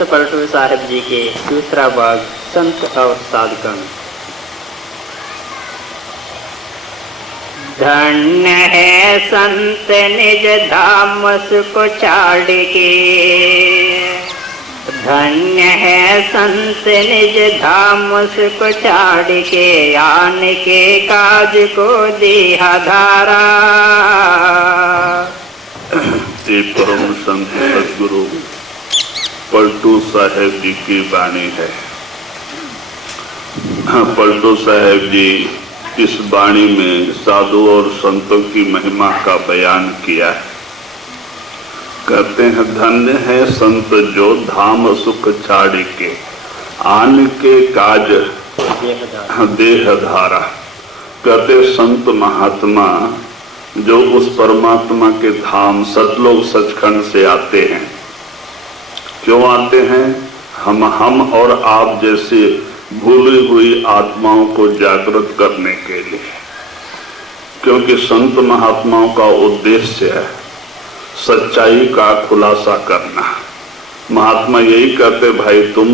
संत पलटू साहिब जी के दूसरा भाग संत और साधकगण। धन्य है संत निज धाम सुख छाड़ के, धन्य है संत निज धाम सुख छाड़ के, आन के काज को दिया धारा। ये परम संत सदगुरु पलटू साहेब जी की वाणी है। पलटू साहेब जी इस वाणी में साधु और संतों की महिमा का बयान किया है। कहते हैं धन्य है संत जो धाम सुख छाड़ के, आन के काज देह धारा। कहते संत महात्मा जो उस परमात्मा के धाम सतलोक सचखंड से आते हैं। क्यों आते हैं? हम और आप जैसे भूली हुई आत्माओं को जागृत करने के लिए। क्योंकि संत महात्माओं का उद्देश्य है सच्चाई का खुलासा करना। महात्मा यही कहते भाई तुम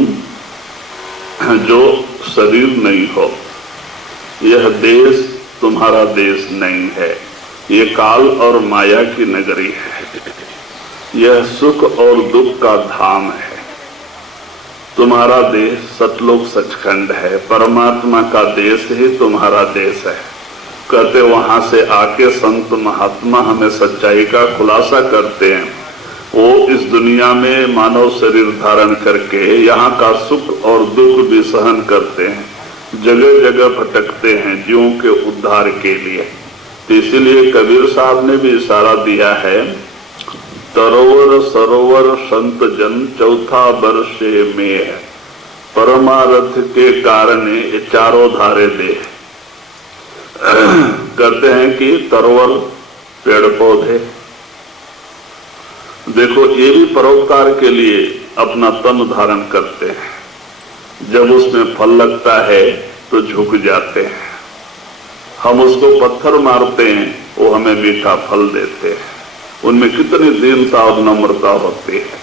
जो शरीर नहीं हो, यह देश तुम्हारा देश नहीं है, ये काल और माया की नगरी है, यह सुख और दुख का धाम है। तुम्हारा देश सतलोक सचखंड है, परमात्मा का देश ही तुम्हारा देश है। कहते वहां से आके संत महात्मा हमें सच्चाई का खुलासा करते हैं। वो इस दुनिया में मानव शरीर धारण करके यहाँ का सुख और दुख भी सहन करते हैं, जगह जगह भटकते हैं जीवों के उद्धार के लिए। तो इसीलिए कबीर साहब ने भी इशारा दिया है, तरोवर सरोवर संत जन चौथा वर्षे में है, परमार्थ के कारण ये चारों धारे दे। कहते हैं कि तरोवर पेड़ पौधे, देखो ये भी परोपकार के लिए अपना तन धारण करते हैं। जब उसमें फल लगता है तो झुक जाते हैं। हम उसको पत्थर मारते हैं, वो हमें मीठा फल देते हैं। उनमें कितनी दीनता और नम्रता होती है।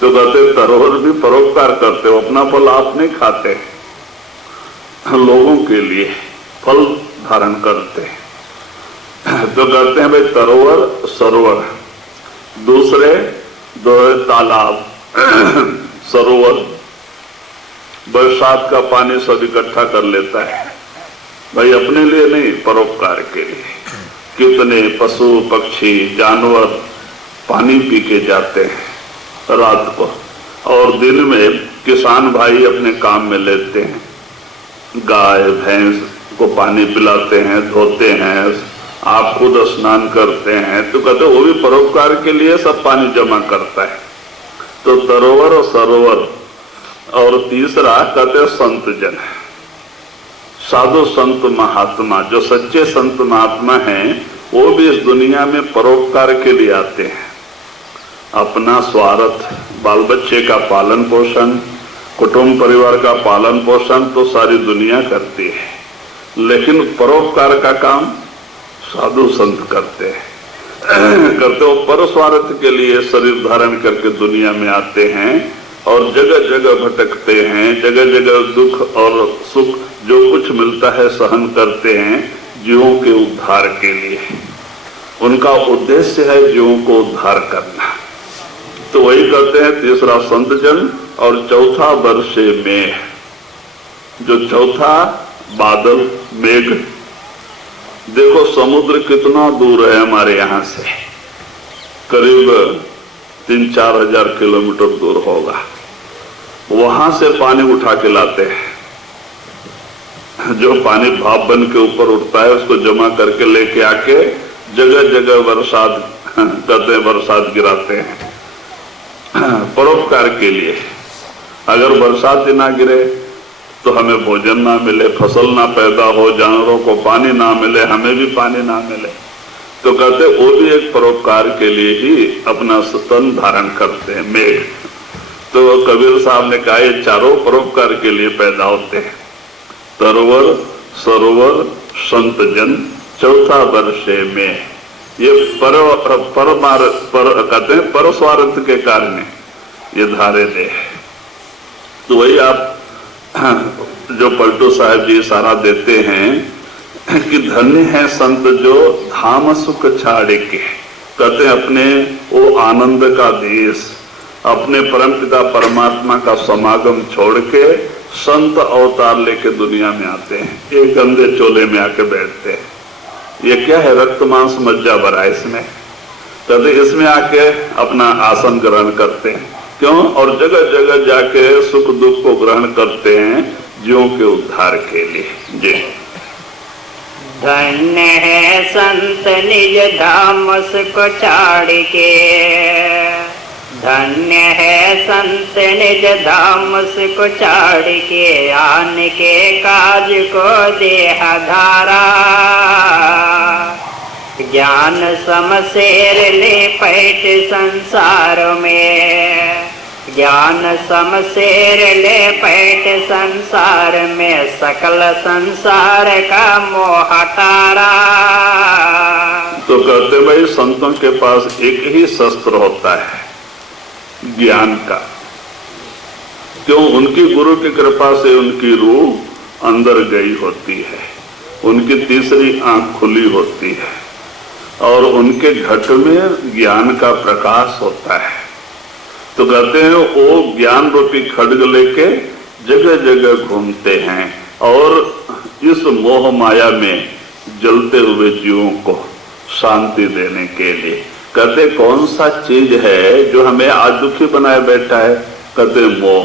तो कहते तरोवर भी परोपकार करते हो, अपना फल आप नहीं खाते, लोगों के लिए फल धारण करते हैं। तो कहते हैं भाई तरोवर सरोवर, दूसरे दो तालाब सरोवर, बरसात का पानी सब इकट्ठा कर लेता है भाई, अपने लिए नहीं, परोपकार के लिए। कितने पशु पक्षी जानवर पानी पी के जाते हैं रात को, और दिन में किसान भाई अपने काम में लेते हैं, गाय भैंस को पानी पिलाते हैं, धोते हैं, आप खुद स्नान करते हैं। तो कहते वो भी परोपकार के लिए सब पानी जमा करता है। तो तरोवर और सरोवर, और तीसरा कहते संत जन, साधु संत महात्मा। जो सच्चे संत महात्मा हैं वो भी इस दुनिया में परोपकार के लिए आते हैं। अपना स्वार्थ, बाल बच्चे का पालन पोषण, कुटुंब परिवार का पालन पोषण तो सारी दुनिया करती है, लेकिन परोपकार का काम साधु संत करते हैं। करते वो पर स्वार्थ के लिए शरीर धारण करके दुनिया में आते हैं और जगह जगह भटकते हैं, जगह जगह दुख और सुख जो कुछ मिलता है सहन करते हैं जीवों के उद्धार के लिए। उनका उद्देश्य है जीवों को उद्धार करना। तो वही कहते हैं तीसरा संत जन, और चौथा वर्षे में, जो चौथा बादल मेघ। देखो समुद्र कितना दूर है हमारे यहाँ से, करीब 3-4 हजार किलोमीटर दूर होगा। वहां से पानी उठा के लाते हैं। जो पानी भाप बन के ऊपर उठता है उसको जमा करके लेके आके जगह जगह बरसात करते हैं, बरसात गिराते हैं परोपकार के लिए। अगर बरसात ही ना गिरे तो हमें भोजन ना मिले, फसल ना पैदा हो, जानवरों को पानी ना मिले, हमें भी पानी ना मिले। तो कहते वो भी एक परोपकार के लिए ही अपना तन धारण करते हैं, मेघ। तो कबीर साहब ने कहा ये चारों परोपकार के लिए पैदा होते हैं, तरोवर सरोवर संत जन चौथा वर्षे में। ये कहते हैं पर स्वार्थ के कारण ये धारे दे। तो वही आप जो पलटू साहब जी इशारा देते हैं कि धन्य है संत जो धाम सुख छाड़े के, कहते हैं अपने वो आनंद का देश, अपने परमपिता परमात्मा का समागम छोड़ के संत अवतार लेके दुनिया में आते हैं, एक गंदे चोले में आके बैठते हैं। ये क्या है? रक्त मांस मज्जा भरा है इसमें, कहते इसमें आके अपना आसन ग्रहण करते हैं। क्यों? और जगह जगह जाके सुख दुख को ग्रहण करते हैं जीवों के उद्धार के लिए। जी धन्य है संत निज धाम सुख छाड़ के, धन्य है संत निज धाम सुख छाड़ के, आन के काज को देह धारा, ज्ञान समशेर ले पैठ संसार में, ज्ञान समशेर ले पैठ संसार में, सकल संसार का मोह हटारा। तो कहते भाई संतों के पास एक ही शस्त्र होता है, ज्ञान का। क्यों? उनकी गुरु की कृपा से उनकी रूह अंदर गई होती है, उनकी तीसरी आंख खुली होती है और उनके घट में ज्ञान का प्रकाश होता है। तो कहते हैं वो ज्ञान रूपी खड्ग लेके जगह जगह घूमते हैं और इस मोह माया में जलते हुए जीवों को शांति देने के लिए। कहते कौन सा चीज है जो हमें आज दुखी बनाए बैठा है? कहते मोह।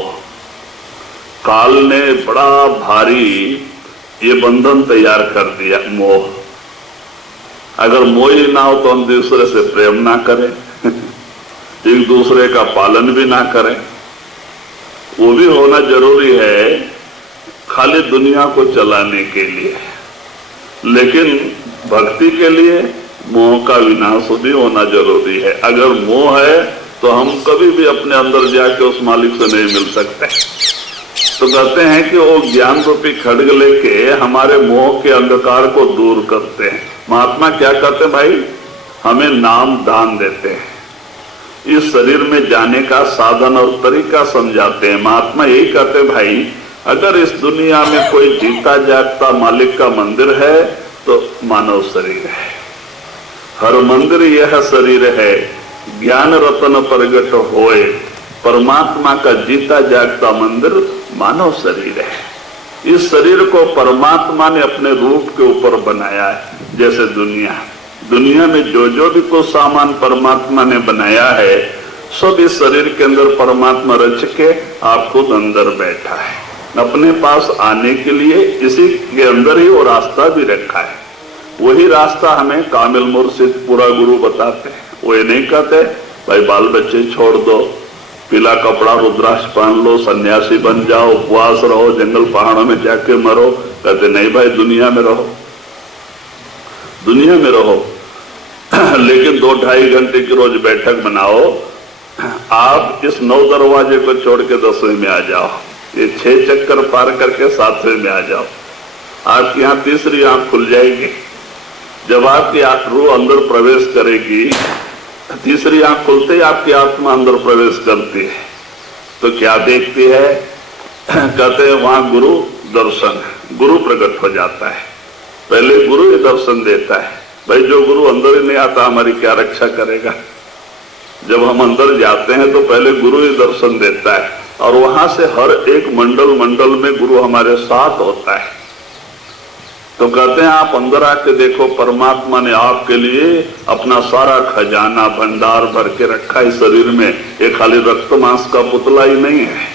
काल ने बड़ा भारी ये बंधन तैयार कर दिया, मोह। अगर मोह ही ना हो तो हम दूसरे से प्रेम ना करें, एक दूसरे का पालन भी ना करें। वो भी होना जरूरी है खाली दुनिया को चलाने के लिए, लेकिन भक्ति के लिए मोह का विनाश भी होना जरूरी है। अगर मोह है तो हम कभी भी अपने अंदर जाके उस मालिक से नहीं मिल सकते। तो कहते हैं कि वो ज्ञान रूपी खड्ग लेके हमारे मोह के अंधकार को दूर करते हैं। महात्मा क्या करते हैं भाई? हमें नाम दान देते हैं, इस शरीर में जाने का साधन और तरीका समझाते हैं। महात्मा यही कहते हैं भाई, अगर इस दुनिया में कोई जीता जागता मालिक का मंदिर है तो मानव शरीर है। हर मंदिर यह शरीर है, ज्ञान रतन प्रगट होए, परमात्मा का जीता जागता मंदिर मानव शरीर है। इस शरीर को परमात्मा ने अपने रूप के ऊपर बनाया है। जैसे दुनिया में जो भी कुछ सामान परमात्मा ने बनाया है, सब इस शरीर के अंदर परमात्मा रच के आप खुद अंदर बैठा है। अपने पास आने के लिए इसी के अंदर ही वो रास्ता भी रखा है। वही रास्ता हमें कामिल मुर्शिद पूरा गुरु बताते हैं। वो ये नहीं कहते भाई बाल बच्चे छोड़ दो, पीला कपड़ा रुद्राक्ष पहन लो, सन्यासी बन जाओ, उपवास रहो, जंगल पहाड़ों में जाके मरो। कहते नहीं भाई, दुनिया में रहो, दुनिया में रहो, लेकिन 2-2.5 घंटे की रोज बैठक बनाओ। आप इस 9 दरवाजे को छोड़ के 10वें में आ जाओ, ये 6 चक्कर पार करके 7वें में आ जाओ। आपकी यहाँ तीसरी आंख खुल जाएगी। जब आपकी रूह अंदर प्रवेश करेगी, तीसरी आंख खुलते ही आपकी आत्मा अंदर प्रवेश करती है, तो क्या देखती है? कहते हैं वहां गुरु दर्शन, गुरु प्रकट हो जाता है। पहले गुरु ही दर्शन देता है। भाई जो गुरु अंदर ही नहीं आता हमारी क्या रक्षा करेगा? जब हम अंदर जाते हैं तो पहले गुरु ही दर्शन देता है और वहां से हर एक मंडल में गुरु हमारे साथ होता है। तो कहते हैं आप अंदर आके देखो, परमात्मा ने आपके लिए अपना सारा खजाना भंडार भर के रखा है शरीर में। ये खाली रक्त मांस का पुतला ही नहीं है।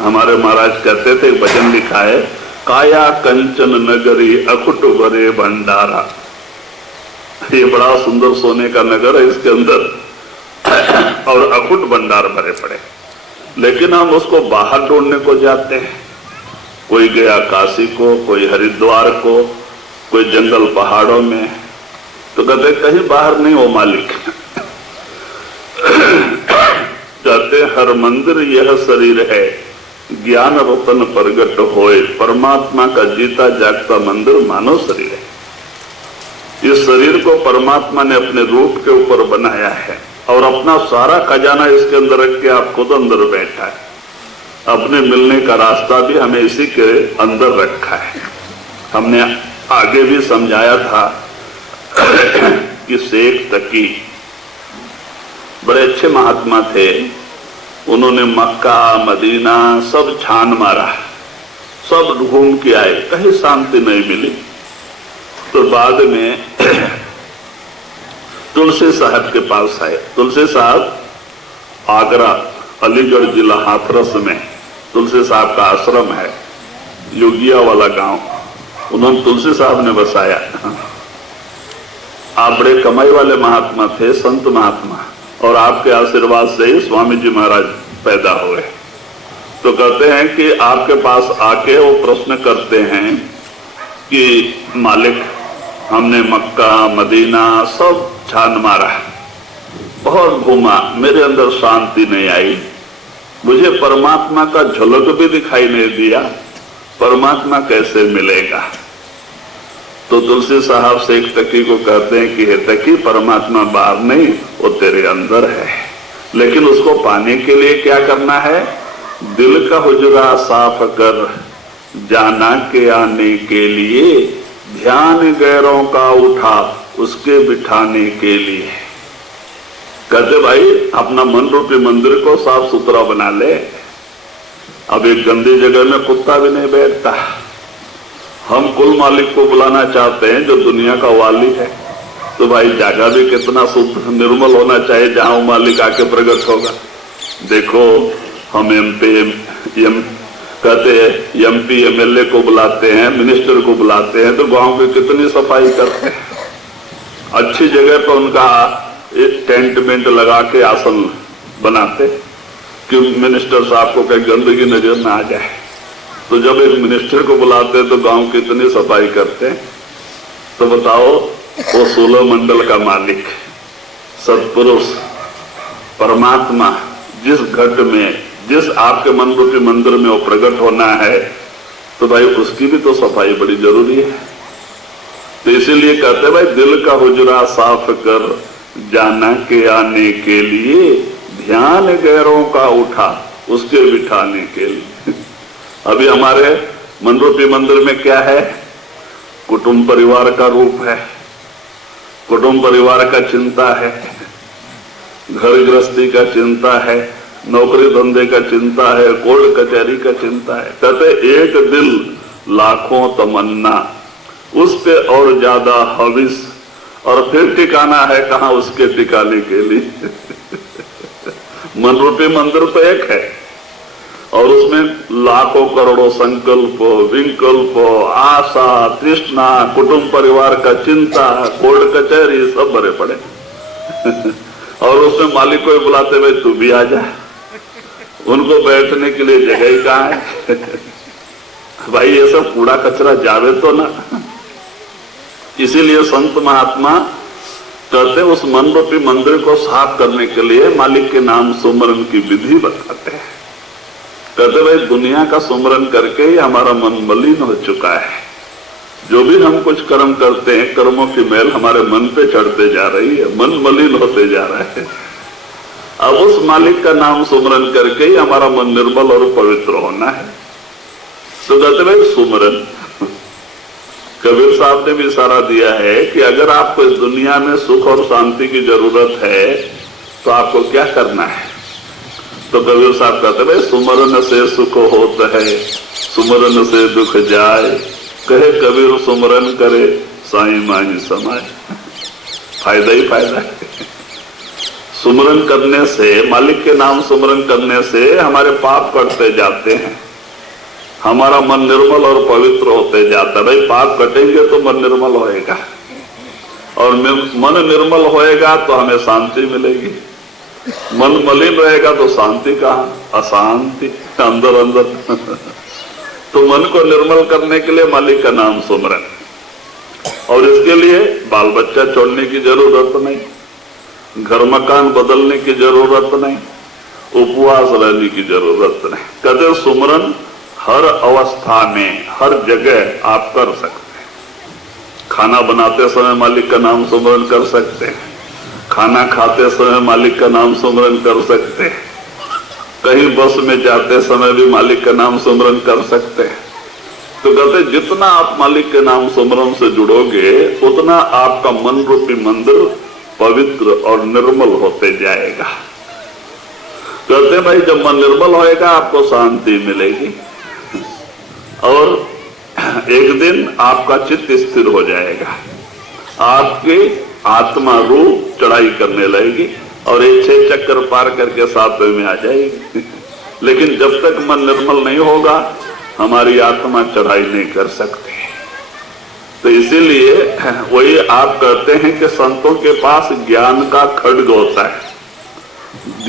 हमारे महाराज कहते थे, भजन लिखा है, काया कंचन नगरी अकुट भरे भंडारा। ये बड़ा सुंदर सोने का नगर है इसके अंदर और अकुट भंडार भरे पड़े, लेकिन हम उसको बाहर ढूंढने को जाते हैं। कोई गया काशी को, कोई हरिद्वार को, कोई जंगल पहाड़ों में, तो कहते कहीं बाहर नहीं हो मालिक। कहते हर मंदिर यह शरीर है, ज्ञान रतन प्रगट होए, परमात्मा का जीता जागता मंदिर मानव शरीर है। इस शरीर को परमात्मा ने अपने रूप के ऊपर बनाया है और अपना सारा खजाना इसके अंदर रख के आप खुद अंदर बैठा है। अपने मिलने का रास्ता भी हमें इसी के अंदर रखा है। हमने आगे भी समझाया था कि शेख तकी बड़े अच्छे महात्मा थे। उन्होंने मक्का मदीना सब छान मारा, सब घूम के आए, कहीं शांति नहीं मिली। तो बाद में तुलसी साहब के पास आए। तुलसी साहब आगरा अलीगढ़ जिला हाथरस में तुलसी साहब का आश्रम है, योगिया वाला गांव उन्होंने तुलसी साहब ने बसाया। आप बड़े कमाई वाले महात्मा थे, संत महात्मा, और आपके आशीर्वाद से ही स्वामी जी महाराज पैदा हुए। तो कहते हैं कि आपके पास आके वो प्रश्न करते हैं कि मालिक, हमने मक्का मदीना सब छान मारा, बहुत घूमा, मेरे अंदर शांति नहीं आई, मुझे परमात्मा का झलक भी दिखाई नहीं दिया, परमात्मा कैसे मिलेगा? तो तुलसी साहब शेख तकी को कहते हैं कि हे तकी, परमात्मा बाहर नहीं, वो तेरे अंदर है, लेकिन उसको पाने के लिए क्या करना है? दिल का हुजरा साफ कर, जाना के आने के लिए, ध्यान गैरों का उठा, उसके बिठाने के लिए। कहते भाई अपना मन रूपी मंदिर को साफ सुथरा बना ले। अब एक गंदी जगह में कुत्ता भी नहीं बैठता। हम कुल मालिक को बुलाना चाहते हैं जो दुनिया का वाली है, तो भाई जगह भी कितना शुद्ध निर्मल होना चाहिए जहां वो मालिक आके प्रकट होगा। देखो हम एमपी एमएलए को बुलाते हैं, मिनिस्टर को बुलाते हैं, तो गांव की कितनी सफाई करते हैं। अच्छी जगह पर उनका एक टेंट मेंट लगा के आसन बनाते कि मिनिस्टर साहब को कहीं गंदगी नजर ना आ जाए। तो जब एक मिनिस्टर को बुलाते हैं तो गांव की इतनी सफाई करते हैं। तो बताओ वो 16 मंडल का मालिक सत्पुरुष परमात्मा जिस घट में, जिस आपके मन रूपी मंदिर में वो प्रकट होना है, तो भाई उसकी भी तो सफाई बड़ी जरूरी है। तो इसीलिए कहते भाई दिल का हुजरा साफ कर, जाना के आने के लिए, ध्यान गैरों का उठा, उसके बिठाने के लिए। अभी हमारे मन रूपी मंदिर में क्या है? कुटुंब परिवार का रूप है, कुटुंब परिवार का चिंता है, घर गृहस्थी का चिंता है, नौकरी धंधे का चिंता है, कोर्ट कचहरी का चिंता है। कहते एक दिल लाखों तमन्ना, उस पे और ज्यादा हविस, और फिर ठिकाना है कहां उसके ठिकाने के लिए। मन रूपी मंदिर तो एक है और उसमें लाखों करोड़ों संकल्प, विकल्प, आशा, तृष्णा, कुटुंब परिवार का चिंता, कोर्ट कचहरी सब भरे पड़े। और उसमें मालिक को बुलाते हुए तू भी आ जा, उनको बैठने के लिए जगह ही कहाँ है? भाई ये सब कूड़ा कचरा जावे तो ना। इसीलिए संत महात्मा कहते उस मन रूपी मंदिर को साफ करने के लिए मालिक के नाम सुमरन की विधि बताते हैं। कहते भाई दुनिया का सुमरन करके ही हमारा मन मलिन हो चुका है। जो भी हम कुछ कर्म करते हैं, कर्मों की मैल हमारे मन पे चढ़ते जा रही है, मन मलिन होते जा रहा है। अब उस मालिक का नाम सुमरन करके ही हमारा मन निर्मल और पवित्र होना है। तो कहते भाई सुमरन, कबीर साहब ने भी इशारा दिया है कि अगर आपको इस दुनिया में सुख और शांति की जरूरत है तो आपको क्या करना है? तो कबीर साहब कहते भाई सुमरन से सुख होता है, सुमरन से दुख जाए, कहे कबीर सुमरन करे साईं माई समाए। फायदा ही फायदा है। सुमरन करने से, मालिक के नाम सुमरन करने से हमारे पाप कटते जाते हैं, हमारा मन निर्मल और पवित्र होते जाता है। भाई पाप कटेंगे तो मन निर्मल होएगा, और मन निर्मल होएगा तो हमें शांति मिलेगी। मन मलिन रहेगा तो शांति कहाँ? अशांति अंदर अंदर। तो मन को निर्मल करने के लिए मालिक का नाम सुमरन, और इसके लिए बाल बच्चा छोड़ने की जरूरत नहीं, घर मकान बदलने की जरूरत नहीं, उपवास रहने की जरूरत नहीं। कहते सुमरन हर अवस्था में, हर जगह आप कर सकते हैं। खाना बनाते समय मालिक का नाम सुमरन कर सकते हैं, खाना खाते समय मालिक का नाम सुमरन कर सकते हैं। कहीं बस में जाते समय भी मालिक का नाम सुमरन कर सकते हैं। तो कहते जितना आप मालिक के नाम सुमरन से जुड़ोगे उतना आपका मन रूपी मंदिर पवित्र और निर्मल होते जाएगा। कहते भाई जब मन निर्मल होएगा आपको शांति मिलेगी और एक दिन आपका चित्त स्थिर हो जाएगा, आपकी आत्मा रूह चढ़ाई करने लगेगी और एक 6 चक्कर पार करके 7वें में आ जाएगी। लेकिन जब तक मन निर्मल नहीं होगा हमारी आत्मा चढ़ाई नहीं कर सकती। तो इसीलिए वही आप कहते हैं कि संतों के पास ज्ञान का खड्ग होता है,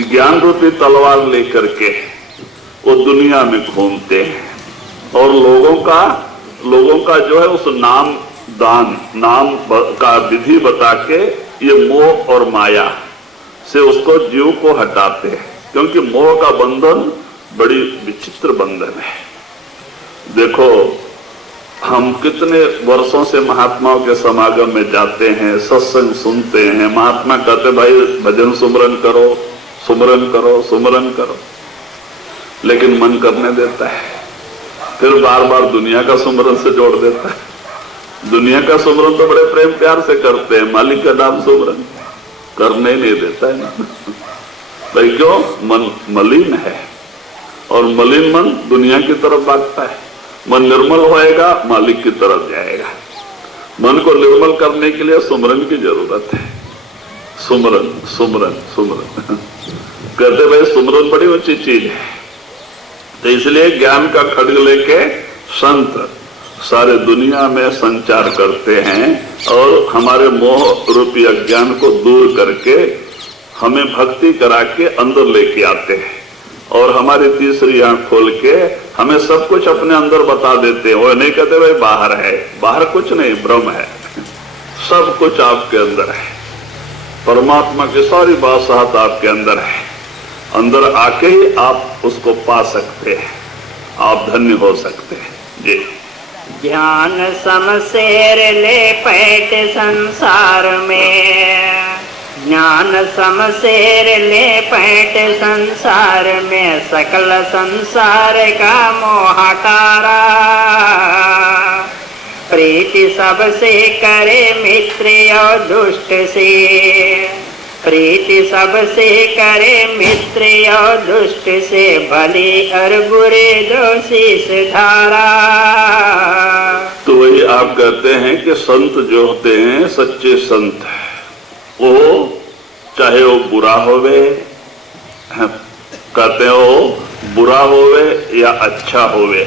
ज्ञान रूपी तलवार लेकर के वो दुनिया में घूमते हैं और लोगों का जो है उस नाम दान नाम का विधि बता के ये मोह और माया से उसको जीव को हटाते हैं। क्योंकि मोह का बंधन बड़ी विचित्र बंधन है। देखो हम कितने वर्षों से महात्माओं के समागम में जाते हैं, सत्संग सुनते हैं, महात्मा कहते भाई भजन सुमरन करो सुमरन करो सुमरन करो, लेकिन मन करने देता है, फिर बार बार दुनिया का सुमरन से जोड़ देता है। दुनिया का सुमरन तो बड़े प्रेम प्यार से करते हैं, मालिक का नाम सुमरन करने नहीं देता है ना। भाई क्यों? मन मलिन है और मलिन मन दुनिया की तरफ भागता है। मन निर्मल होएगा मालिक की तरफ जाएगा। मन को निर्मल करने के लिए सुमरन की जरूरत है। सुमरन सुमरन सुमरन कहते भाई सुमरन बड़ी ऊंची चीज है। तो इसलिए ज्ञान का खड्ग लेके संत सारे दुनिया में संचार करते हैं और हमारे मोह रूपी अज्ञान को दूर करके हमें भक्ति करा के अंदर लेके आते हैं और हमारी तीसरी आंख खोल के हमें सब कुछ अपने अंदर बता देते हैं। वो नहीं कहते भाई बाहर है, बाहर कुछ नहीं, भ्रम है, सब कुछ आपके अंदर है। परमात्मा की सारी बादशाहत आपके अंदर है। अंदर आके ही आप उसको पा सकते हैं, आप धन्य हो सकते हैं। जी ज्ञान समशेर ले पैठ संसार में, ज्ञान समशेर ले पैठ संसार में, सकल संसार का मोह हटारा। प्रीति सबसे करे मित्र और दुष्ट से, प्रीति सबसे करे मित्र और दुष्ट से, भले और बुरे दोषी से धारा। तो वही आप कहते हैं कि संत जो होते हैं सच्चे संत, वो चाहे वो बुरा होवे, कहते हैं वो बुरा होवे या अच्छा होवे,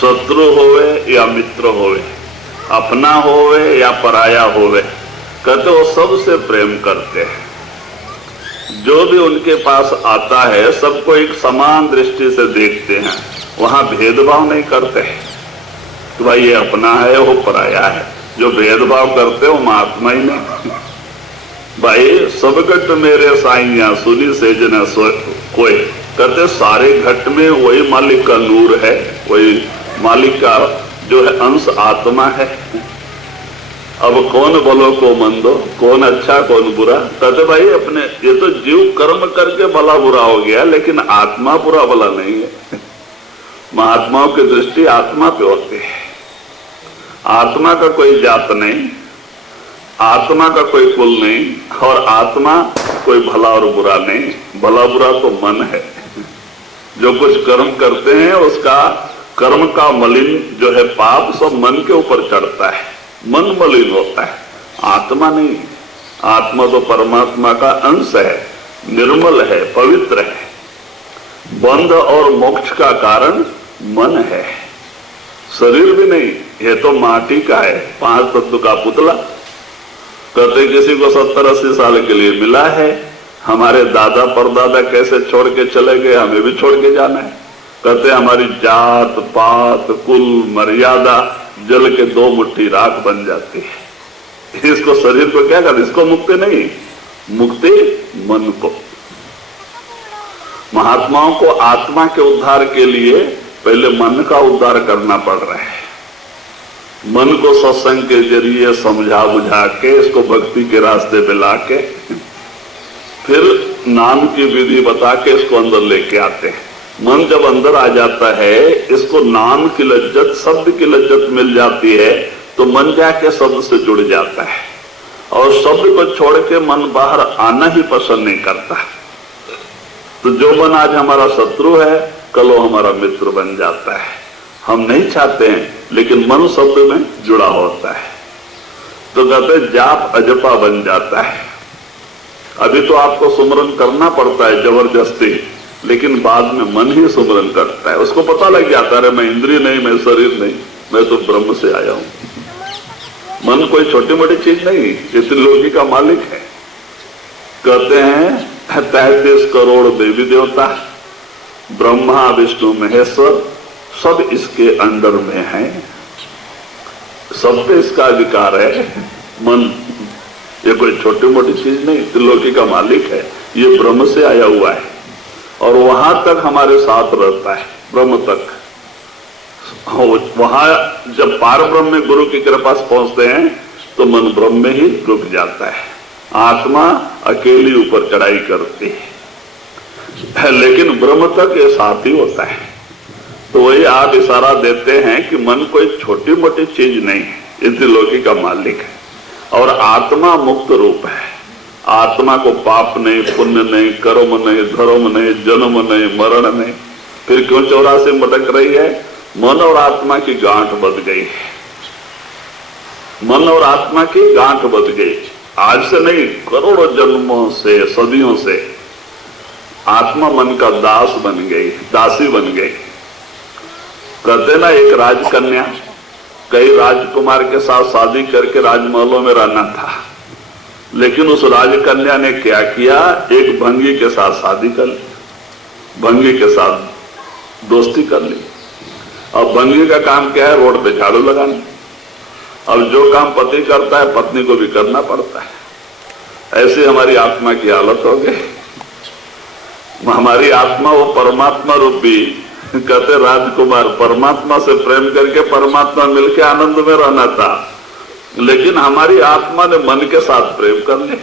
शत्रु होवे या मित्र होवे, अपना होवे या पराया होवे, कहते वो सबसे प्रेम करते हैं। जो भी उनके पास आता है सबको एक समान दृष्टि से देखते हैं, वहां भेदभाव नहीं करते हैं कि भाई ये अपना है वो पराया है। जो भेदभाव करते हो महात्मा ही नहीं। भाई सब घट मेरे साइया सुनी से जना कोई, कहते सारे घट में वही मालिक का नूर है, वही मालिक का जो है अंश आत्मा है। अब कौन भलो को मंदो, कौन अच्छा कौन बुरा, कहते भाई अपने ये तो जीव कर्म करके भला बुरा हो गया, लेकिन आत्मा बुरा भला नहीं है। महात्माओं की दृष्टि आत्मा पे होती है। आत्मा का कोई जात नहीं, आत्मा का कोई कुल नहीं और आत्मा कोई भला और बुरा नहीं। भला बुरा तो मन है। जो कुछ कर्म करते हैं उसका कर्म का मलिन जो है पाप सब मन के ऊपर चढ़ता है, मन मलिन होता है, आत्मा नहीं। आत्मा तो परमात्मा का अंश है, निर्मल है, पवित्र है। बंध और मोक्ष का कारण मन है, शरीर भी नहीं। ये तो माटी का है, 5 तत्व का पुतला। कहते किसी को 70-80 साल के लिए मिला है, हमारे दादा परदादा कैसे छोड़ के चले गए, हमें भी छोड़ के जाना है। कहते हमारी जात पात कुल मर्यादा जल के 2 मुट्ठी राख बन जाती है। इसको शरीर को क्या कर, इसको मुक्ति नहीं, मुक्ति मन को। महात्माओं को आत्मा के उद्धार के लिए पहले मन का उद्धार करना पड़ रहा है। मन को सत्संग के जरिए समझा बुझा के इसको भक्ति के रास्ते पे ला के फिर नाम की विधि बता के इसको अंदर लेके आते हैं। मन जब अंदर आ जाता है, इसको नाम की लज्जत, शब्द की लज्जत मिल जाती है, तो मन जाके शब्द से जुड़ जाता है और शब्द को छोड़ के मन बाहर आना ही पसंद नहीं करता। तो जो मन आज हमारा शत्रु है, कल वो हमारा मित्र बन जाता है। हम नहीं चाहते हैं, लेकिन मन शब्द में जुड़ा होता है, तो कहते जाप अजपा बन जाता है। अभी तो आपको सुमरन करना पड़ता है जबरदस्ती, लेकिन बाद में मन ही सुमरन करता है। उसको पता लग जाता है मैं इंद्रिय नहीं, मैं शरीर नहीं, मैं तो ब्रह्म से आया हूं। मन कोई छोटी मोटी चीज नहीं, ये त्रिलोकी का मालिक है। कहते हैं 33 करोड़ देवी देवता, ब्रह्मा विष्णु महेश्वर सब इसके अंडर में हैं, सब पे इसका अधिकार है। मन ये कोई छोटी मोटी चीज नहीं, त्रिलोकी का मालिक है, ये ब्रह्म से आया हुआ है और वहां तक हमारे साथ रहता है, ब्रह्म तक। वहां जब पार ब्रह्म में गुरु की कृपा से पहुंचते हैं तो मन ब्रह्म में ही रुक जाता है। आत्मा अकेली ऊपर चढ़ाई करती है, लेकिन ब्रह्म तक ये साथ ही होता है। तो वही आप इशारा देते हैं कि मन कोई छोटी मोटी चीज नहीं, इस त्रिलोकी का मालिक है और आत्मा मुक्त रूप है। आत्मा को पाप नहीं, पुण्य नहीं, कर्म नहीं, धर्म नहीं, जन्म नहीं, मरण नहीं, फिर क्यों 84 भटक रही है? मन और आत्मा की गांठ बंध गई, मन और आत्मा की गांठ बंध गई। आज से नहीं, करोड़ों जन्मों से, सदियों से आत्मा मन का दास बन गई, दासी बन गई। कहते ना, एक राजकन्या कई राजकुमार के साथ शादी करके राजमहलों में रहना था, लेकिन उस राजकन्या ने क्या किया, एक भंगी के साथ शादी कर ली, भंगी के साथ दोस्ती कर ली। अब भंगी का काम क्या है? रोड पे झाड़ू लगाना। अब जो काम पति करता है पत्नी को भी करना पड़ता है। ऐसी हमारी आत्मा की हालत हो गई। हमारी आत्मा वो परमात्मा रूपी, कहते राजकुमार परमात्मा से प्रेम करके परमात्मा मिलके आनंद में रहना था, लेकिन हमारी आत्मा ने मन के साथ प्रेम कर ली,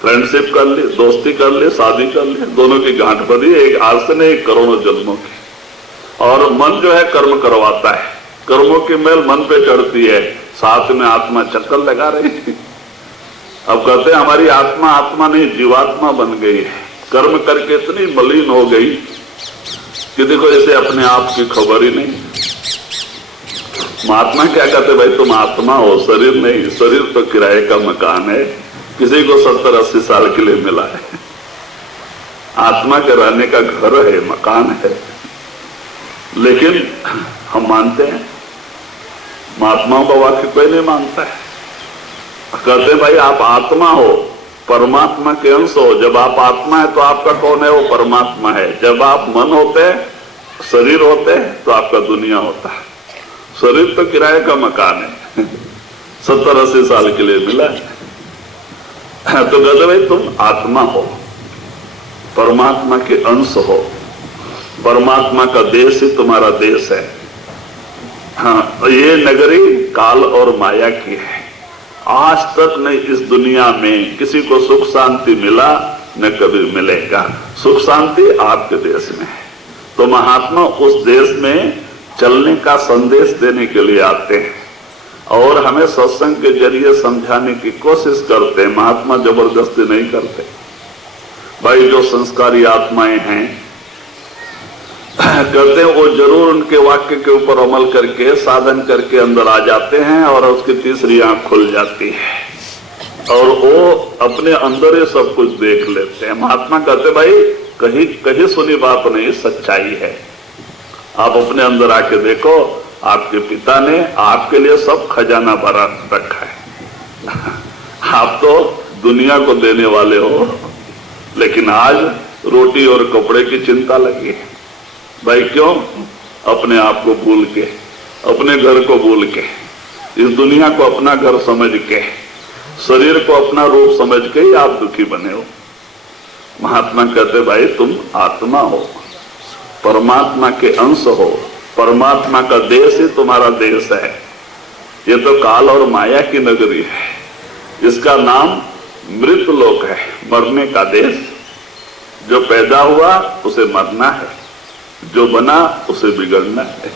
फ्रेंडशिप कर ली, दोस्ती कर ली, शादी कर ली, दोनों की गांठ बंधी, एक आज से नहीं करोड़ों जन्मों की। और मन जो है कर्म करवाता है, कर्मों की मेल मन पे चढ़ती है, साथ में आत्मा चक्कर लगा रही है। अब कहते हैं हमारी आत्मा आत्मा नहीं जीवात्मा बन गई है, कर्म करके इतनी मलिन हो गई कि देखो इसे अपने आप की खबर ही नहीं। महात्मा क्या कहते, भाई तुम आत्मा हो, शरीर नहीं, शरीर तो किराए का मकान है, किसी को 70-80 साल के लिए मिला है। आत्मा के रहने का घर है, मकान है। लेकिन हम मानते हैं, महात्माओं का वाक्य कोई नहीं मानता है। कहते हैं भाई आप आत्मा हो, परमात्मा के अंश हो। जब आप आत्मा है तो आपका कौन है? वो परमात्मा है। जब आप मन होते हैं, शरीर होते हैं, तो आपका दुनिया होता है। शरीर तो किराए का मकान है, 70-80 साल के लिए मिला है। तो कहते भाई तुम आत्मा हो, परमात्मा के अंश हो, परमात्मा का देश ही तुम्हारा देश है। हाँ, ये नगरी काल और माया की है। आज तक नहीं इस दुनिया में किसी को सुख शांति मिला, न कभी मिलेगा। सुख शांति आपके देश में है। तो महात्मा उस देश में चलने का संदेश देने के लिए आते हैं और हमें सत्संग के जरिए समझाने की कोशिश करते हैं। महात्मा जबरदस्ती नहीं करते। भाई जो संस्कारी आत्माएं हैं कहते हैं वो जरूर उनके वाक्य के ऊपर अमल करके साधन करके अंदर आ जाते हैं और उसकी तीसरी आंख खुल जाती है और वो अपने अंदर ही सब कुछ देख लेते हैं। महात्मा कहते भाई कहीं कहीं सुनी बात नहीं, सच्चाई है। आप अपने अंदर आके देखो, आपके पिता ने आपके लिए सब खजाना भरा रखा है। आप तो दुनिया को देने वाले हो, लेकिन आज रोटी और कपड़े की चिंता लगी है। भाई क्यों? अपने आप को भूल के, अपने घर को भूल के, इस दुनिया को अपना घर समझ के, शरीर को अपना रूप समझ के ही आप दुखी बने हो। महात्मा कहते भाई तुम आत्मा हो, परमात्मा के अंश हो, परमात्मा का देश ही तुम्हारा देश है। ये तो काल और माया की नगरी है, इसका नाम मृत लोक है, मरने का देश। जो पैदा हुआ उसे मरना है, जो बना उसे बिगड़ना है।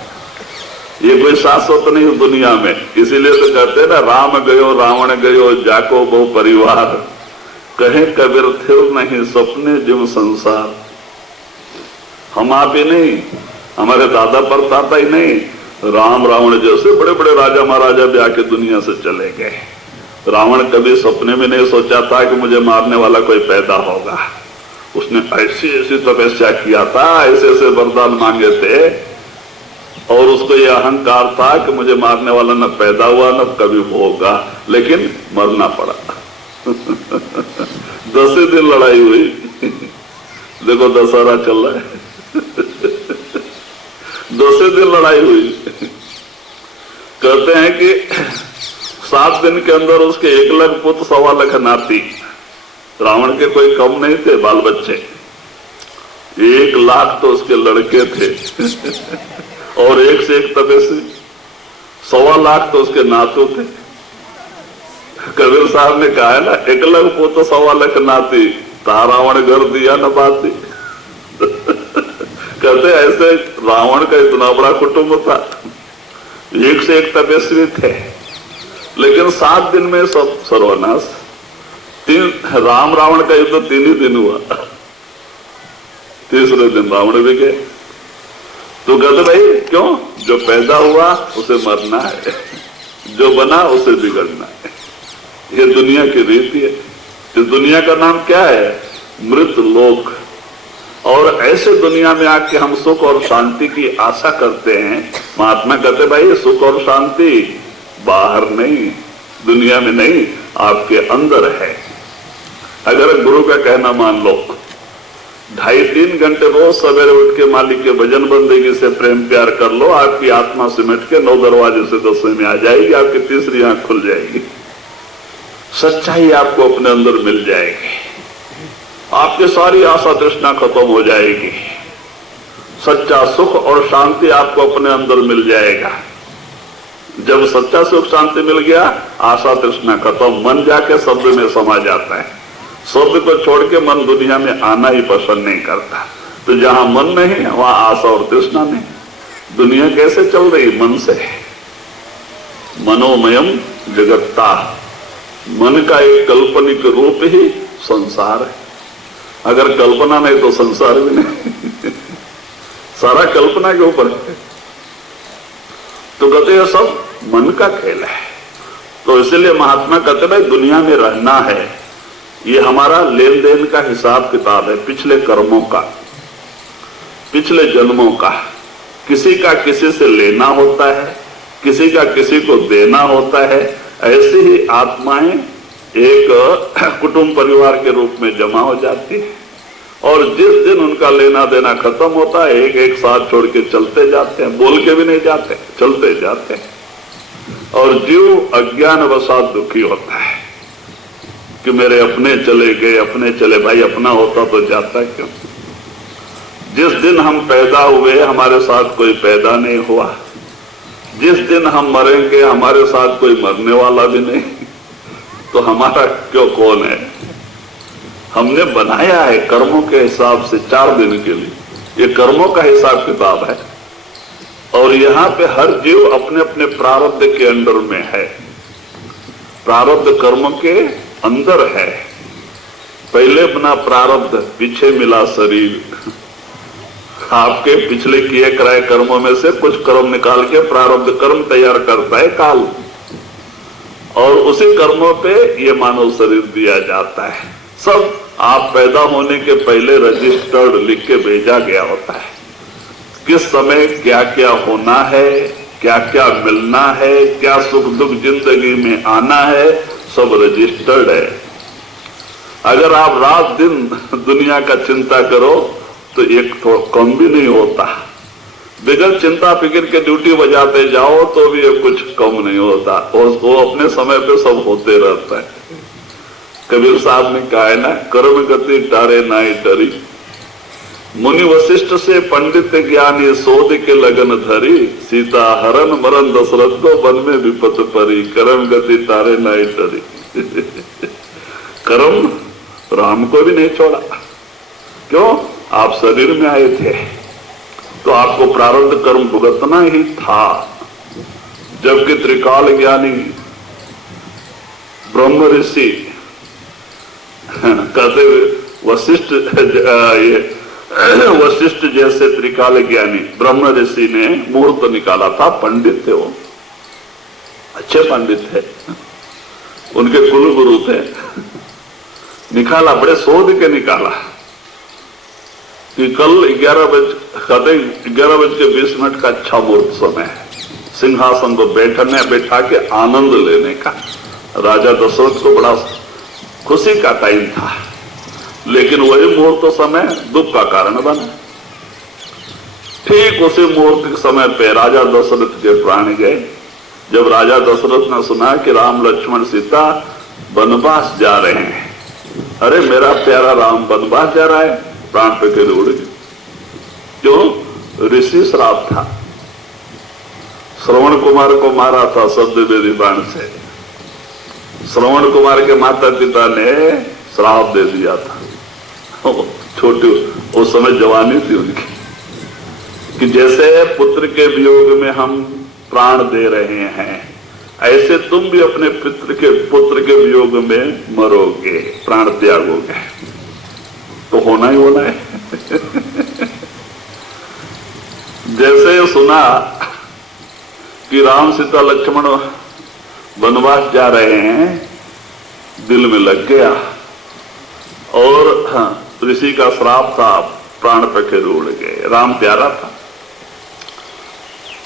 ये कोई शाश्वत नहीं दुनिया में। इसीलिए तो कहते हैं ना, राम गयो रावण गयो जाको बहु परिवार, कहे कबीर थिर नहीं सपने जिम संसार। हम आप ही नहीं, हमारे दादा परदादा ही नहीं, राम रावण जैसे बड़े बड़े राजा महाराजा भी आके दुनिया से चले गए। रावण कभी सपने में नहीं सोचा था कि मुझे मारने वाला कोई पैदा होगा। उसने ऐसी ऐसी तपस्या किया था, ऐसे ऐसे वरदान मांगे थे, और उसको ये अहंकार था कि मुझे मारने वाला न पैदा हुआ न कभी होगा, लेकिन मरना पड़ा। 10 दिन लड़ाई हुई। देखो दशहरा चल रहा है। 10 दिन लड़ाई हुई। कहते हैं कि 7 दिन के अंदर उसके 1 लाख पुत्र 1.25 लाख नाती। रावण के कोई कम नहीं थे बाल बच्चे, 1 लाख तो उसके लड़के थे और एक से एक तपस्वी। 1.25 लाख तो उसके नातू थे। कबीर साहब ने कहा है ना, 1 लाख पुत्र 1.25 लाख नाती, ता रावण घर दिया न बाती। कहते ऐसे रावण का इतना बड़ा कुटुंब था, एक से एक तपस्वी थे, लेकिन 7 दिन में सब सर्वनाश। राम रावण का युद्ध 3 ही दिन हुआ, तीसरे दिन रावण भी गए। तो कहते भाई क्यों, जो पैदा हुआ उसे मरना है, जो बना उसे बिगड़ना है। ये दुनिया की रीति है। इस दुनिया का नाम क्या है? मृत लोक। और ऐसे दुनिया में आके हम सुख और शांति की आशा करते हैं। महात्मा कहते भाई सुख और शांति बाहर नहीं, दुनिया में नहीं, आपके अंदर है। अगर गुरु का कहना मान लो, 2.5-3 घंटे रोज सवेरे उठ के मालिक के भजन बंदगी से प्रेम प्यार कर लो, आपकी आत्मा सिमट के 9 दरवाजे से 10वें में आ जाएगी, आपकी तीसरी आंख खुल जाएगी, सच्चाई आपको अपने अंदर मिल जाएगी, आपकी सारी आशा तृष्णा खत्म हो जाएगी, सच्चा सुख और शांति आपको अपने अंदर मिल जाएगा। जब सच्चा सुख शांति मिल गया, आशा तृष्णा खत्म, मन जाके शब्द में समा जाता है। शब्द को छोड़ के मन दुनिया में आना ही पसंद नहीं करता। तो जहां मन नहीं वहां आशा और तृष्णा नहीं। दुनिया कैसे चल रही? मन से। मनोमयम जगत्ता, मन का एक काल्पनिक रूप ही संसार है। अगर कल्पना नहीं तो संसार भी नहीं। सारा कल्पना के ऊपर है। तो कहते हैं सब मन का खेल है। तो इसलिए महात्मा कहते भाई दुनिया में रहना है, ये हमारा लेन देन का हिसाब किताब है, पिछले कर्मों का, पिछले जन्मों का। किसी का किसी से लेना होता है, किसी का किसी को देना होता है। ऐसे ही आत्माएं एक कुटुंब परिवार के रूप में जमा हो जाती है, और जिस दिन उनका लेना देना खत्म होता है, एक एक साथ छोड़ के चलते जाते हैं, बोल के भी नहीं जाते, चलते जाते हैं। और जीव अज्ञान वशात दुखी होता है कि मेरे अपने चले गए, अपने चले। भाई अपना होता तो जाता क्यों? जिस दिन हम पैदा हुए हमारे साथ कोई पैदा नहीं हुआ, जिस दिन हम मरेंगे हमारे साथ कोई मरने वाला भी नहीं, तो हमारा क्यों कौन है? हमने बनाया है कर्मों के हिसाब से 4 दिन के लिए, ये कर्मों का हिसाब किताब है। और यहाँ पे हर जीव अपने अपने प्रारब्ध के अंडर में है, प्रारब्ध कर्म के अंदर है। पहले बना प्रारब्ध, पीछे मिला शरीर। आपके पिछले किए कराए कर्मों में से कुछ कर्म निकाल के प्रारब्ध कर्म तैयार करता है काल, और उसी कर्मों पे ये मानव शरीर दिया जाता है। सब आप पैदा होने के पहले रजिस्टर्ड लिख के भेजा गया होता है। किस समय क्या क्या होना है, क्या क्या मिलना है, क्या सुख दुख जिंदगी में आना है, सब रजिस्टर्ड है। अगर आप रात दिन दुनिया का चिंता करो तो एक तो कम भी नहीं होता। बिगड़ चिंता फिक्र के ड्यूटी बजाते जाओ तो भी ये कुछ कम नहीं होता। वो अपने समय पे सब होते रहता है। कबीर साहब ने कहा है ना, कर्म गति टारे नाई डरी, मुनि वशिष्ठ से पंडित ज्ञानी सोध के लगन धरी, सीता हरण मरण दशरथ को वन में विपत परी, कर्म गति तारे नाई डरी। कर्म राम को भी नहीं छोड़ा, क्यों? आप शरीर में आए थे तो आपको प्रारब्ध कर्म भुगतना ही था। जबकि त्रिकाल ज्ञानी ब्रह्म ऋषि कहते वशिष्ठ जैसे त्रिकाल ज्ञानी ब्रह्म ऋषि ने मुहूर्त निकाला था। पंडित थे वो, अच्छे पंडित थे, उनके कुल गुरु थे। निकाला, बड़े शोध के निकाला कि कल 11:20 का अच्छा मुहूर्त समय है सिंहासन को बैठा के आनंद लेने का। राजा दशरथ को बड़ा खुशी का टाइम था, लेकिन वही मुहूर्त समय दुख का कारण बना। ठीक उसी मुहूर्त के समय पे राजा दशरथ के प्राण गए। जब राजा दशरथ ने सुना कि राम लक्ष्मण सीता वनवास जा रहे हैं, अरे मेरा प्यारा राम वनवास जा रहा है, प्राण पे के उड़ गए। क्यों? ऋषि श्राप था। श्रवण कुमार को मारा था शब्द वेदी बाण से। श्रवण कुमार के माता पिता ने श्राप दे दिया था। छोटी उस समय जवानी थी उनकी, कि जैसे पुत्र के वियोग में हम प्राण दे रहे हैं, ऐसे तुम भी अपने पुत्र के वियोग में मरोगे, प्राण त्यागोगे। तो होना ही होना है। जैसे सुना कि राम सीता लक्ष्मण वनवास जा रहे हैं, दिल में लग गया। और ऋषि का श्राप था, प्राण पखेर उड़ गए। राम प्यारा था,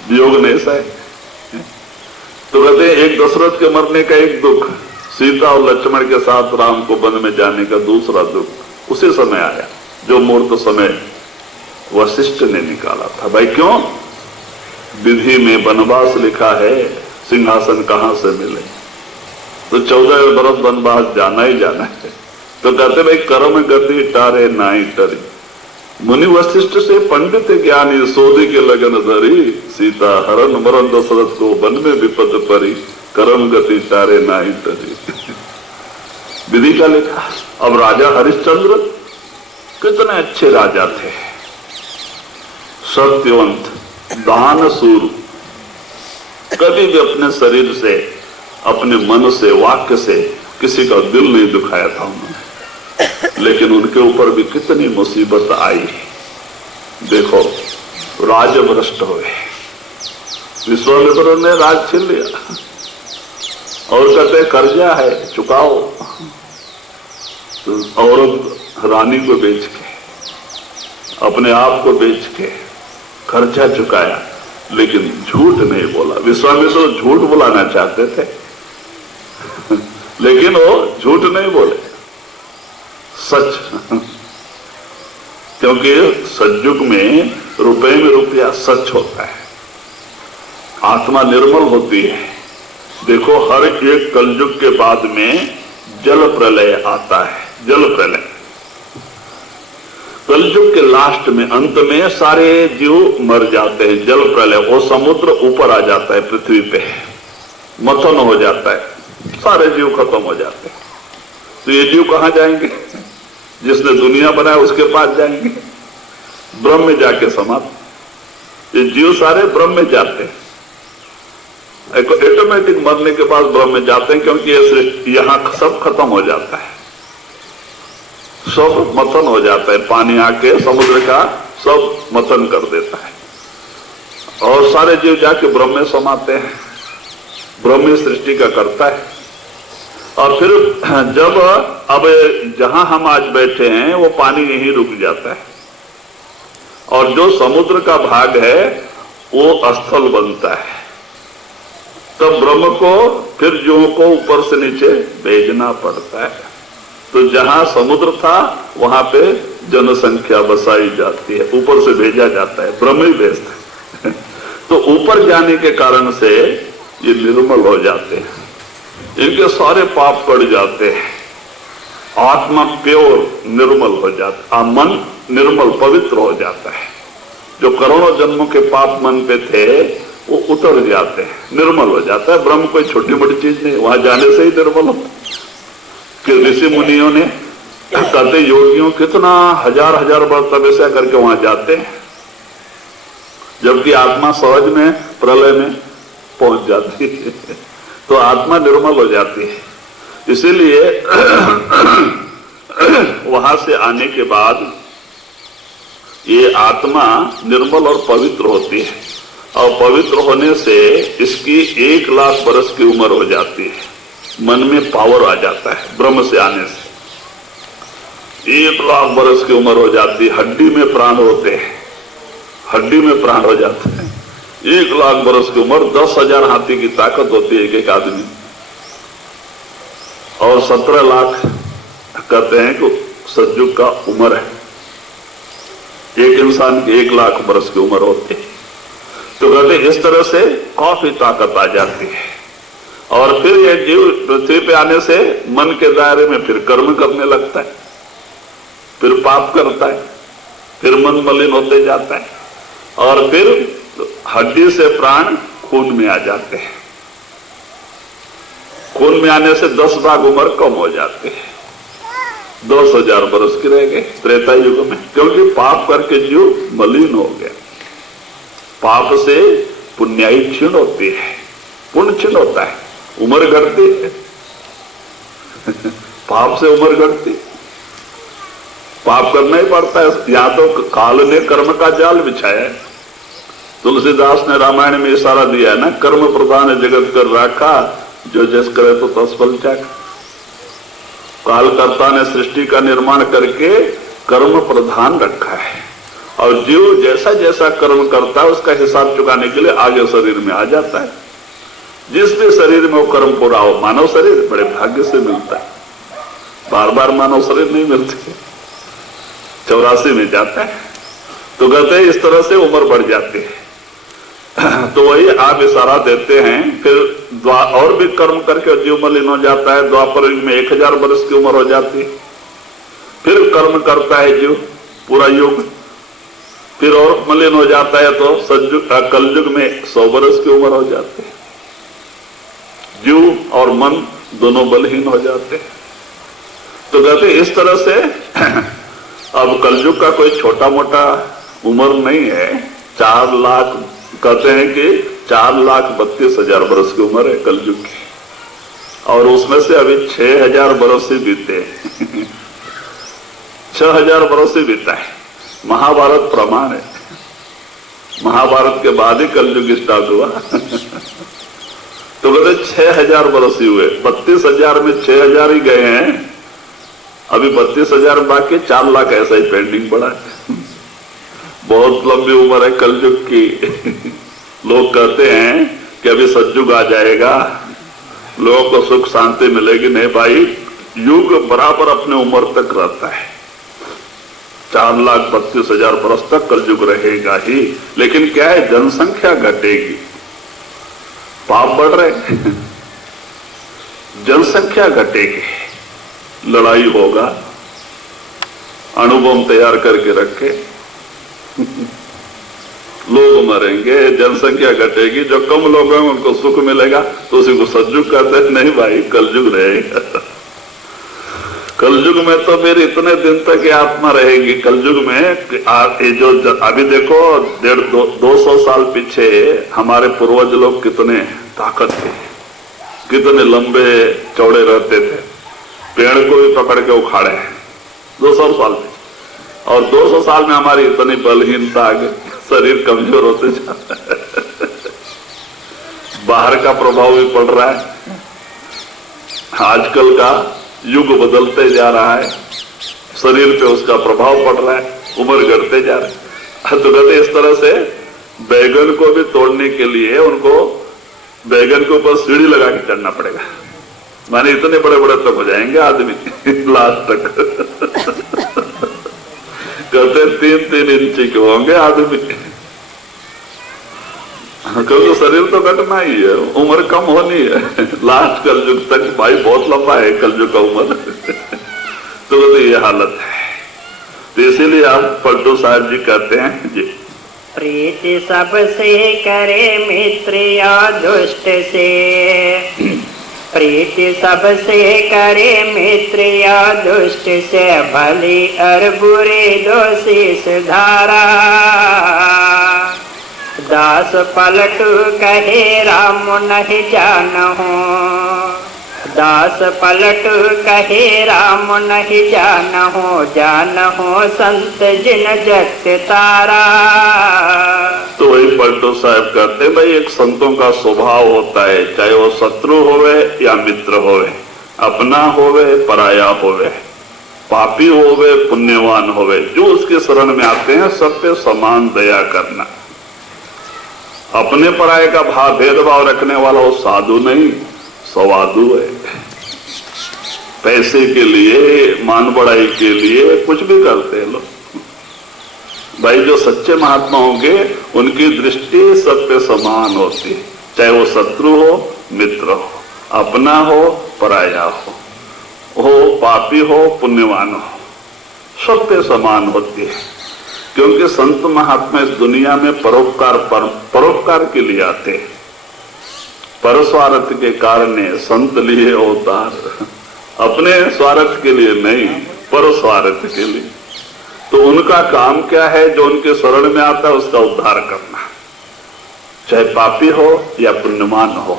वियोग नहीं सहे। तो कहते हैं एक दशरथ के मरने का एक दुख, सीता और लक्ष्मण के साथ राम को वन में जाने का दूसरा दुख उसी समय आया जो मुहूर्त समय वशिष्ठ ने निकाला था। भाई क्यों? विधि में वनवास लिखा है, सिंहासन कहां से मिले? तो 14 बरस वनवास जाना ही जाना है। तो कहते भाई कर्म गति टारे नाई टरी, मुनि वशिष्ठ से पंडित ज्ञानी सोधी के लगन धरी, सीता हरण मरण दशरथ को वन में विपद परी, कर्म गति टारे नाई टरी। विधि का लिखा। अब राजा हरिश्चंद्र कितने अच्छे राजा थे, सत्यवंत, दानशूर, कभी भी अपने शरीर से, अपने मन से, वाक्य से किसी का दिल नहीं दुखाया था उन्होंने। लेकिन उनके ऊपर भी कितनी मुसीबत आई। देखो, राज भ्रष्ट हुए, विश्वामित्र ने राज छीन लिया और कहते कर्जा है चुकाओ। तो औरत रानी को बेच के, अपने आप को बेच के कर्जा चुकाया, लेकिन झूठ नहीं बोला। विश्वामित्र झूठ बुलाना चाहते थे लेकिन वो झूठ नहीं बोले, सच। क्योंकि सतयुग में रुपए में रुपया सच होता है, आत्मा निर्मल होती है। देखो, हर एक कलयुग के बाद में जल प्रलय आता है। जल प्रलय कलयुग के लास्ट में, अंत में सारे जीव मर जाते हैं। जल प्रलय, वो समुद्र ऊपर आ जाता है, पृथ्वी पे मथन हो जाता है, सारे जीव खत्म हो जाते हैं। तो ये जीव कहां जाएंगे? जिसने दुनिया बनाया उसके पास जाएंगे, ब्रह्म में जाके समाप्त। ये जीव सारे ब्रह्म में जाते हैं, ऑटोमेटिक मरने के बाद ब्रह्म में जाते हैं, क्योंकि ये यहां सब खत्म हो जाता है, सब मथन हो जाता है। पानी आके समुद्र का सब मथन कर देता है और सारे जीव जाके ब्रह्म में समाते हैं। ब्रह्म सृष्टि का करता है। और फिर जब अब जहां हम आज बैठे हैं वो पानी यहीं रुक जाता है, और जो समुद्र का भाग है वो स्थल बनता है। तब ब्रह्म को फिर जीवों को ऊपर से नीचे भेजना पड़ता है। तो जहां समुद्र था वहां पे जनसंख्या बसाई जाती है, ऊपर से भेजा जाता है, ब्रह्म ही भेजता है। तो ऊपर जाने के कारण से ये निर्मल हो जाते हैं, इनके सारे पाप कट जाते हैं, आत्मा प्योर निर्मल हो जाता है, मन निर्मल पवित्र हो जाता है। जो करोड़ों जन्मों के पाप मन पे थे वो उतर जाते हैं, निर्मल हो जाता है। ब्रह्म कोई छोटी मोटी चीज नहीं, वहां जाने से ही निर्मल होता। कि ऋषि मुनियों ने कहते योगियों कितना हजार हजार बार तपस्या करके वहां जाते हैं, जबकि आत्मा सहज में प्रलय में पहुंच जाती है, तो आत्मा निर्मल हो जाती है। इसीलिए वहां से आने के बाद ये आत्मा निर्मल और पवित्र होती है, और पवित्र होने से इसकी 1,00,000 बरस की उम्र हो जाती है। मन में पावर आ जाता है ब्रह्म से आने से, 1,00,000 बरस की उम्र हो जाती है। हड्डी में प्राण होते हैं, हड्डी में प्राण हो जाते हैं। 1,00,000 बरस की उम्र, 10,000 हाथी की ताकत होती है एक आदमी, और 17 लाख कहते हैं कि सतयुग का उम्र है। एक इंसान की 1,00,000 बरस की उम्र होती है। तो कहते इस तरह से काफी ताकत आ जाती है, और फिर यह जीव पृथ्वी पे आने से मन के दायरे में फिर कर्म करने लगता है, फिर पाप करता है, फिर मन मलिन होते जाता है, और फिर हड्डी से प्राण खून में आ जाते हैं। खून में आने से 10 भाग उम्र कम हो जाती है, 10,000 बरस की रह गए त्रेता युग में, क्योंकि पाप करके जीव मलिन हो गया। पाप से पुण्याई क्षीण होती है, पुण्य क्षीण होता है, उम्र घटती है। पाप से उम्र घटती, पाप करना ही पड़ता है। या तो काल ने कर्म का जाल बिछाया है, तुलसीदास ने रामायण में इशारा दिया है ना, कर्म प्रधान जगत कर राखा, जो जस करे तो तत्फल चाखा। कालकर्ता ने सृष्टि का निर्माण करके कर्म प्रधान रखा है, और जीव जैसा जैसा कर्म करता है उसका हिसाब चुकाने के लिए आगे शरीर में आ जाता है। जिस भी शरीर में वो कर्म पूरा हो, मानव शरीर बड़े भाग्य से मिलता है, बार बार मानव शरीर नहीं मिलते, 84 में जाता है। तो कहते हैं इस तरह से उम्र बढ़ जाती है। तो वही आप इशारा देते हैं। फिर और भी कर्म करके जीव मलिन हो जाता है। द्वापर युग में 1,000 वर्ष की उम्र हो जाती है। फिर कर्म करता है जीव पूरा युग, फिर और मलिन हो जाता है तो कलयुग में 100 वर्ष की उम्र हो जाती है। जीव और मन दोनों बलहीन हो जाते हैं। तो कहते इस तरह से अब कलयुग का कोई छोटा मोटा उम्र नहीं है। 4 लाख कहते हैं कि 4,32,000 वर्ष की उम्र है कलयुग की, और उसमें से अभी 6,000 वर्ष ही बीते 6,000 वर्ष ही बीता है। महाभारत प्रमाण है, महाभारत के बाद ही कलयुग स्टार्ट हुआ। तो कहते 6,000 वर्ष ही हुए, 32,000 में 6,000 ही गए हैं, अभी 32,000 बाकी, 4 लाख ऐसा ही पेंडिंग पड़ा है। बहुत लंबी उम्र है कलयुग की। लोग कहते हैं कि अभी सतयुग आ जाएगा, लोगों को सुख शांति मिलेगी। नहीं भाई, युग बराबर अपने उम्र तक रहता है। 4,32,000 वर्ष तक कलयुग रहेगा ही। लेकिन क्या है, जनसंख्या घटेगी, पाप बढ़ रहे, जनसंख्या घटेगी, लड़ाई होगा, अणुबम तैयार करके रखे, लोग मरेंगे, जनसंख्या घटेगी। जो कम लोग हैं उनको सुख मिलेगा, तो उसी को सतयुग कहते हैं। नहीं भाई, कलयुग रहेगा। कलयुग में तो फिर इतने दिन तक ये आत्मा रहेगी। कलयुग में ये जो अभी देखो 150-200 साल पीछे हमारे पूर्वज लोग कितने ताकत थे, कितने लंबे चौड़े रहते थे, पेड़ को भी पकड़ के उखाड़े 200 साल में। और 200 साल में हमारी इतनी बलहीनता आ गई, शरीर कमजोर होते जाता है। बाहर का प्रभाव भी पड़ रहा है, आजकल का युग बदलते जा रहा है, शरीर पे उसका प्रभाव पड़ रहा है, उम्र घटते जा रहा है। तो कहते इस तरह से बैगन को भी तोड़ने के लिए उनको बैगन के ऊपर सीढ़ी लगा के चढ़ना पड़ेगा। माने इतने बड़े बड़े तक हो जाएंगे आदमी लास्ट तक। कहते 3-3 इंच के होंगे आदमी, क्योंकि शरीर तो घटना ही है, उम्र कम होनी है। लास्ट कलयुग तक भाई बहुत लंबा है कलयुग का उम्र। तो ये हालत है। तो इसीलिए आप पलटू साहब जी कहते हैं जी, प्रीति सबसे करे मित्र या दुष्ट से, प्रीति सबसे करे मित्र या दुष्ट से भली और बुरे दोषी सुधारा। दास पलटू कहे राम नहीं जानहु, दास पलटू कहे राम नहीं जानहु, जानहु संत जिन जगत तारा। तो वही पलटू साहब कहते हैं, भाई एक संतों का स्वभाव होता है, चाहे वो शत्रु होवे या मित्र होवे, अपना होवे पराया होवे, पापी होवे पुण्यवान होवे, जो उसके शरण में आते हैं सब पे समान दया करना। अपने पराये का भाव भेदभाव रखने वाला वो साधु नहीं, सवादु है। पैसे के लिए, मान बढ़ाई के लिए कुछ भी करते हैं लोग। भाई जो सच्चे महात्मा होंगे उनकी दृष्टि सब पे समान होती है, चाहे वो शत्रु हो मित्र हो, अपना हो पराया हो पापी हो पुण्यवान हो, सब पे समान होती है। क्योंकि संत महात्मा इस दुनिया में परोपकार के लिए आते हैं। परस्वार्थ के कारण संत लिए अवतार, अपने स्वार्थ के लिए नहीं, परस्वार्थ के लिए। तो उनका काम क्या है? जो उनके शरण में आता है उसका उद्धार करना, चाहे पापी हो या पुण्यमान हो,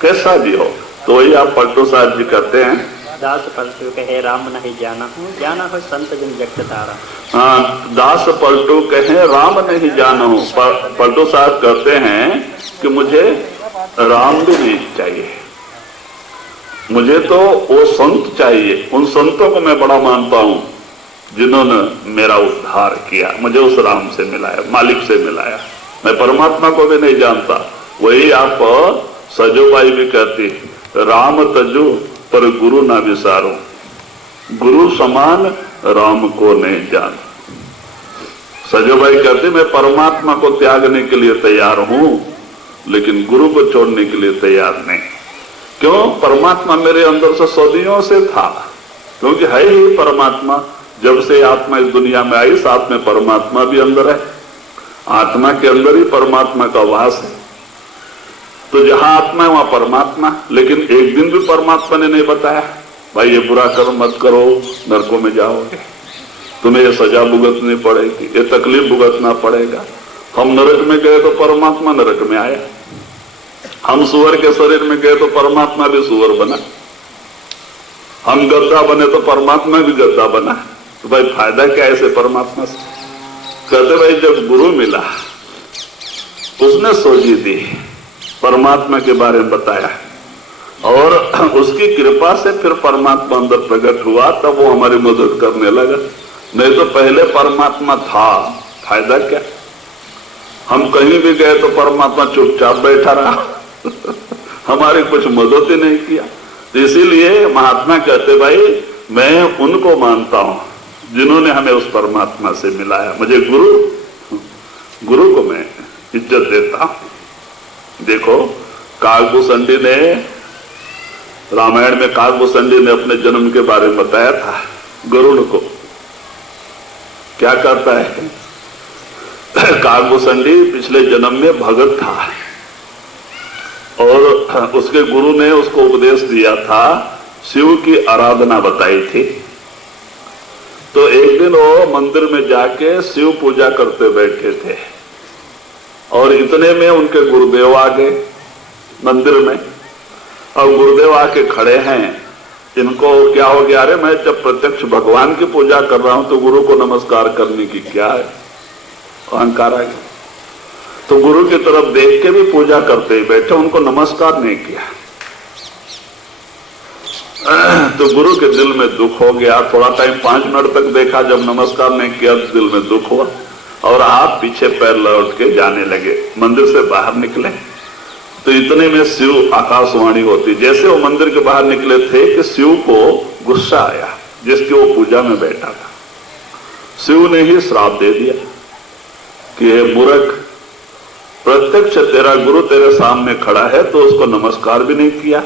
कैसा भी हो। तो वही आप पलटू साहब जी कहते हैं, दास पलटू कहे राम नहीं जानहु, जानहु संत जिन जगत तारा। हाँ, दास पलटू कहे राम नहीं जानहु। पलटू साहब कहते हैं कि मुझे राम भी नहीं चाहिए, मुझे तो वो संत चाहिए। उन संतों को मैं बड़ा मानता हूं जिन्होंने मेरा उद्धार किया, मुझे उस राम से मिलाया, मालिक से मिलाया। मैं परमात्मा को भी नहीं जानता। वही आप सजोबाई भी कहती, राम तजु पर गुरु ना विसारो, गुरु समान राम को नहीं जान। सजोबाई कहती, मैं परमात्मा को त्यागने के लिए तैयार हूं लेकिन गुरु को छोड़ने के लिए तैयार नहीं। क्यों? परमात्मा मेरे अंदर से सदियों से था, क्योंकि है ही परमात्मा। जब से आत्मा इस दुनिया में आई, साथ में परमात्मा भी अंदर है, आत्मा के अंदर ही परमात्मा का वास है। तो जहां आत्मा है वहां परमात्मा। लेकिन एक दिन भी परमात्मा ने नहीं बताया, भाई ये बुरा कर्म मत करो, नरकों में जाओगे, तुम्हें ये सजा भुगतनी पड़ेगी, ये तकलीफ भुगतना पड़ेगा। हम नरक में गए तो परमात्मा नरक में आया, हम सुअर के शरीर में गए तो परमात्मा भी सुअर बना, हम गद्दा बने तो परमात्मा भी गद्दा बना। तो भाई फायदा क्या ऐसे परमात्मा से? कहते भाई जब गुरु मिला उसने सोची दी, परमात्मा के बारे में बताया और उसकी कृपा से फिर परमात्मा अंदर प्रकट हुआ, तब वो हमारी मदद करने लगा। नहीं तो पहले परमात्मा था, फायदा क्या? हम कहीं भी गए तो परमात्मा चुपचाप बैठा रहा हमारी कुछ मदद ही नहीं किया। तो इसीलिए महात्मा कहते भाई मैं उनको मानता हूं जिन्होंने हमें उस परमात्मा से मिलाया। मुझे गुरु को मैं इज्जत देता हूं। देखो काकभूषणी ने, रामायण में काकभूषणी ने अपने जन्म के बारे में बताया था गरुड़ को। क्या करता है? काकभूषणी पिछले जन्म में भगत था और उसके गुरु ने उसको उपदेश दिया था, शिव की आराधना बताई थी। तो एक दिन वो मंदिर में जाके शिव पूजा करते बैठे थे और इतने में उनके गुरुदेव आ गए मंदिर में। और गुरुदेव आके खड़े हैं, इनको क्या हो गया? अरे मैं जब प्रत्यक्ष भगवान की पूजा कर रहा हूं तो गुरु को नमस्कार करने की क्या है? अहंकार आ गया। तो गुरु की तरफ देख के भी पूजा करते ही बैठे, उनको नमस्कार नहीं किया। तो गुरु के दिल में दुख हो गया। थोड़ा टाइम 5 मिनट तक देखा, जब नमस्कार नहीं किया तो दिल में दुख हुआ और आप पीछे पैर लौट के जाने लगे। मंदिर से बाहर निकले तो इतने में शिव आकाशवाणी होती। जैसे वो मंदिर के बाहर निकले थे कि शिव को गुस्सा आया, जिसकी वो पूजा में बैठा था। शिव ने ही श्राप दे दिया कि हे मूर्ख, प्रत्यक्ष तेरा गुरु तेरे सामने खड़ा है तो उसको नमस्कार भी नहीं किया,